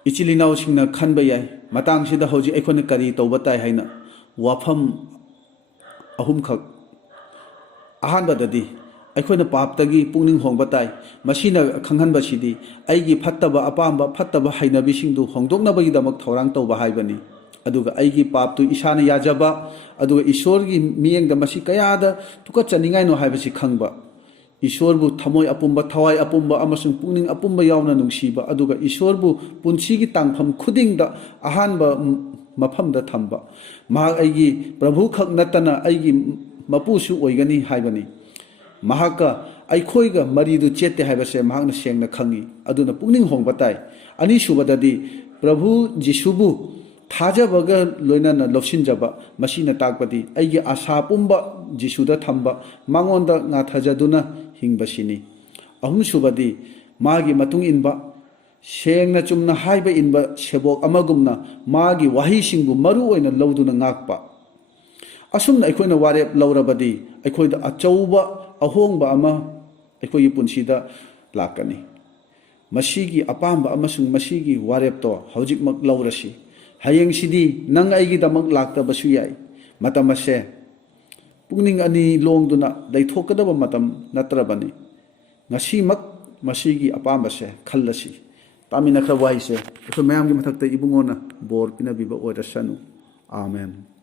ꯏꯆꯤꯜ ꯏꯅꯥꯎꯁꯤꯡꯅ ꯈꯟꯕ ꯌꯥꯏ ꯃꯇꯥꯡꯁꯤꯗ ꯍꯧꯖꯤꯛ ꯑꯩꯈꯣꯏꯅ ꯀꯔꯤ ꯇꯧꯕ ꯇꯥꯏ ꯍꯥꯏꯅ ꯋꯥꯐꯝ ꯑꯍꯨꯝꯈꯛ ꯑꯍꯥꯟꯕꯗꯗꯤ ꯑꯩꯈꯣꯏꯅ ꯄꯥꯞꯇꯒꯤ ꯄꯨꯛꯅꯤꯡ ꯍꯣꯡꯕ ꯇꯥꯏ ꯃꯁꯤꯅ ꯈꯪꯍꯟꯕꯁꯤꯗꯤ ꯑꯩꯒꯤ ꯐꯠꯇꯕ ꯑꯄꯥꯝꯕ ꯐꯠꯇꯕ ꯍꯩꯅꯕꯤꯁꯤꯡꯗꯨ ꯍꯣꯡꯗꯣꯛꯅꯕꯒꯤꯗꯃꯛ ꯊꯧꯔꯥꯡ ꯇꯧꯕ ꯍꯥꯏꯕꯅꯤ ꯑꯗꯨꯒ ꯑꯩꯒꯤ ꯄꯥꯞꯇꯨ ꯏꯁꯥꯅ ꯌꯥꯖꯕ ꯑꯗꯨꯒ ꯏꯁꯣꯔꯒꯤ ꯃꯤꯠꯌꯦꯡꯗ ꯃꯁꯤ ꯀꯌꯥꯗ ꯇꯨꯀꯠꯆꯅꯤꯡꯉꯥꯏꯅꯣ ꯍꯥꯏꯕꯁꯤ ꯈꯪꯕ ꯏꯁꯣꯔꯕꯨ ꯊꯃꯣꯏ ꯑꯄꯨꯝꯕ ꯊꯋꯥꯏ ꯑꯄꯨꯝꯕ ꯑꯃꯁꯨꯡ ꯄꯨꯛꯅꯤꯡ ꯑꯄꯨꯝꯕ ꯌꯥꯎꯅ ꯅꯨꯡꯁꯤꯕ ꯑꯗꯨꯒ ꯏꯁꯣꯔꯕꯨ ꯄꯨꯟꯁꯤꯒꯤ ꯇꯥꯡꯐꯝ ꯈꯨꯗꯤꯡꯗ ꯑꯍꯥꯟꯕ ꯃꯐꯝꯗ ꯊꯝꯕ ꯃꯍꯥꯛ ꯑꯩꯒꯤ ꯄ꯭ꯔꯚꯨꯈꯛ ꯅꯠꯇꯅ ꯑꯩꯒꯤ ꯃꯄꯨꯁꯨ ꯑꯣꯏꯒꯅꯤ ꯍꯥꯏꯕꯅꯤ ꯃꯍꯥꯛꯀ ꯑꯩꯈꯣꯏꯒ ꯃꯔꯤꯗꯨ ꯆꯦꯠꯇꯦ ꯍꯥꯏꯕꯁꯦ ꯃꯍꯥꯛꯅ ꯁꯦꯡꯅ ꯈꯪꯉꯤ ꯑꯗꯨꯅ ꯄꯨꯛꯅꯤꯡ ꯍꯣꯡꯕ ꯇꯥꯏ ꯑꯅꯤꯁꯨꯕꯗꯗꯤ ꯄ꯭ꯔꯚꯨ ꯖꯤꯁꯨꯕꯨ ꯊꯥꯖꯕꯒ ꯂꯣꯏꯅꯅ ꯂꯧꯁꯤꯟꯖꯕ ꯃꯁꯤꯅ ꯇꯥꯛꯄꯗꯤ ꯑꯩꯒꯤ ꯑꯁꯥ ꯄꯨꯝꯕ ꯖꯤꯁꯨꯗ ꯊꯝꯕ ꯃꯉꯣꯟꯗ ꯉꯥꯊꯖꯗꯨꯅ ꯍꯤꯡꯕꯁꯤꯅꯤ ꯑꯍꯨꯝꯁꯨꯕꯗꯤ ꯃꯥꯒꯤ ꯃꯇꯨꯡ ꯏꯟꯕ ꯁꯦꯡꯅ ꯆꯨꯝꯅ ꯍꯥꯏꯕ ꯏꯟꯕ ꯁꯦꯕꯣꯛ ꯑꯃꯒꯨꯝꯅ ꯃꯥꯒꯤ ꯋꯥꯍꯩꯁꯤꯡꯕꯨ ꯃꯔꯨ ꯑꯣꯏꯅ ꯂꯧꯗꯨꯅ ꯉꯥꯛꯄ ꯑꯁꯨꯝꯅ ꯑꯩꯈꯣꯏꯅ ꯋꯥꯔꯦꯞ ꯂꯧꯔꯕꯗꯤ ꯑꯩꯈꯣꯏꯗ ꯑꯆꯧꯕ ꯑꯍꯣꯡꯕ ꯑꯃ ꯑꯩꯈꯣꯏꯒꯤ ꯄꯨꯟꯁꯤꯗ ꯂꯥꯛꯀꯅꯤ ꯃꯁꯤꯒꯤ ꯑꯄꯥꯝꯕ ꯑꯃꯁꯨꯡ ꯃꯁꯤꯒꯤ ꯋꯥꯔꯦꯞꯇꯣ ꯍꯧꯖꯤꯛꯃꯛ ꯂꯧꯔꯁꯤ ꯍꯌꯦꯡꯁꯤꯗꯤ ꯅꯪ ꯑꯩꯒꯤꯗꯃꯛ ꯂꯥꯛꯇꯕꯁꯨ ꯌꯥꯏ ꯃꯇꯝ ꯑꯁꯦ ꯄꯨꯛꯅꯤꯡ ꯑꯅꯤ ꯂꯣꯡꯗꯨꯅ ꯂꯩꯊꯣꯛꯀꯗꯕ ꯃꯇꯝ ꯅꯠꯇ꯭ꯔꯕꯅꯤ ꯉꯁꯤꯃꯛ ꯃꯁꯤꯒꯤ ꯑꯄꯥꯝꯕꯁꯦ ꯈꯜꯂꯁꯤ ꯇꯥꯃꯤꯟꯅꯈ꯭ꯔꯕ ꯋꯥꯍꯩꯁꯦ ꯑꯩꯈꯣꯏ ꯃꯌꯥꯝꯒꯤ ꯃꯊꯛꯇ ꯏꯕꯨꯡꯉꯣꯅ ꯕꯣꯔ ꯄꯤꯅꯕꯤꯕ ꯑꯣꯏꯔꯁꯅꯨ ꯑꯥꯃꯦꯟ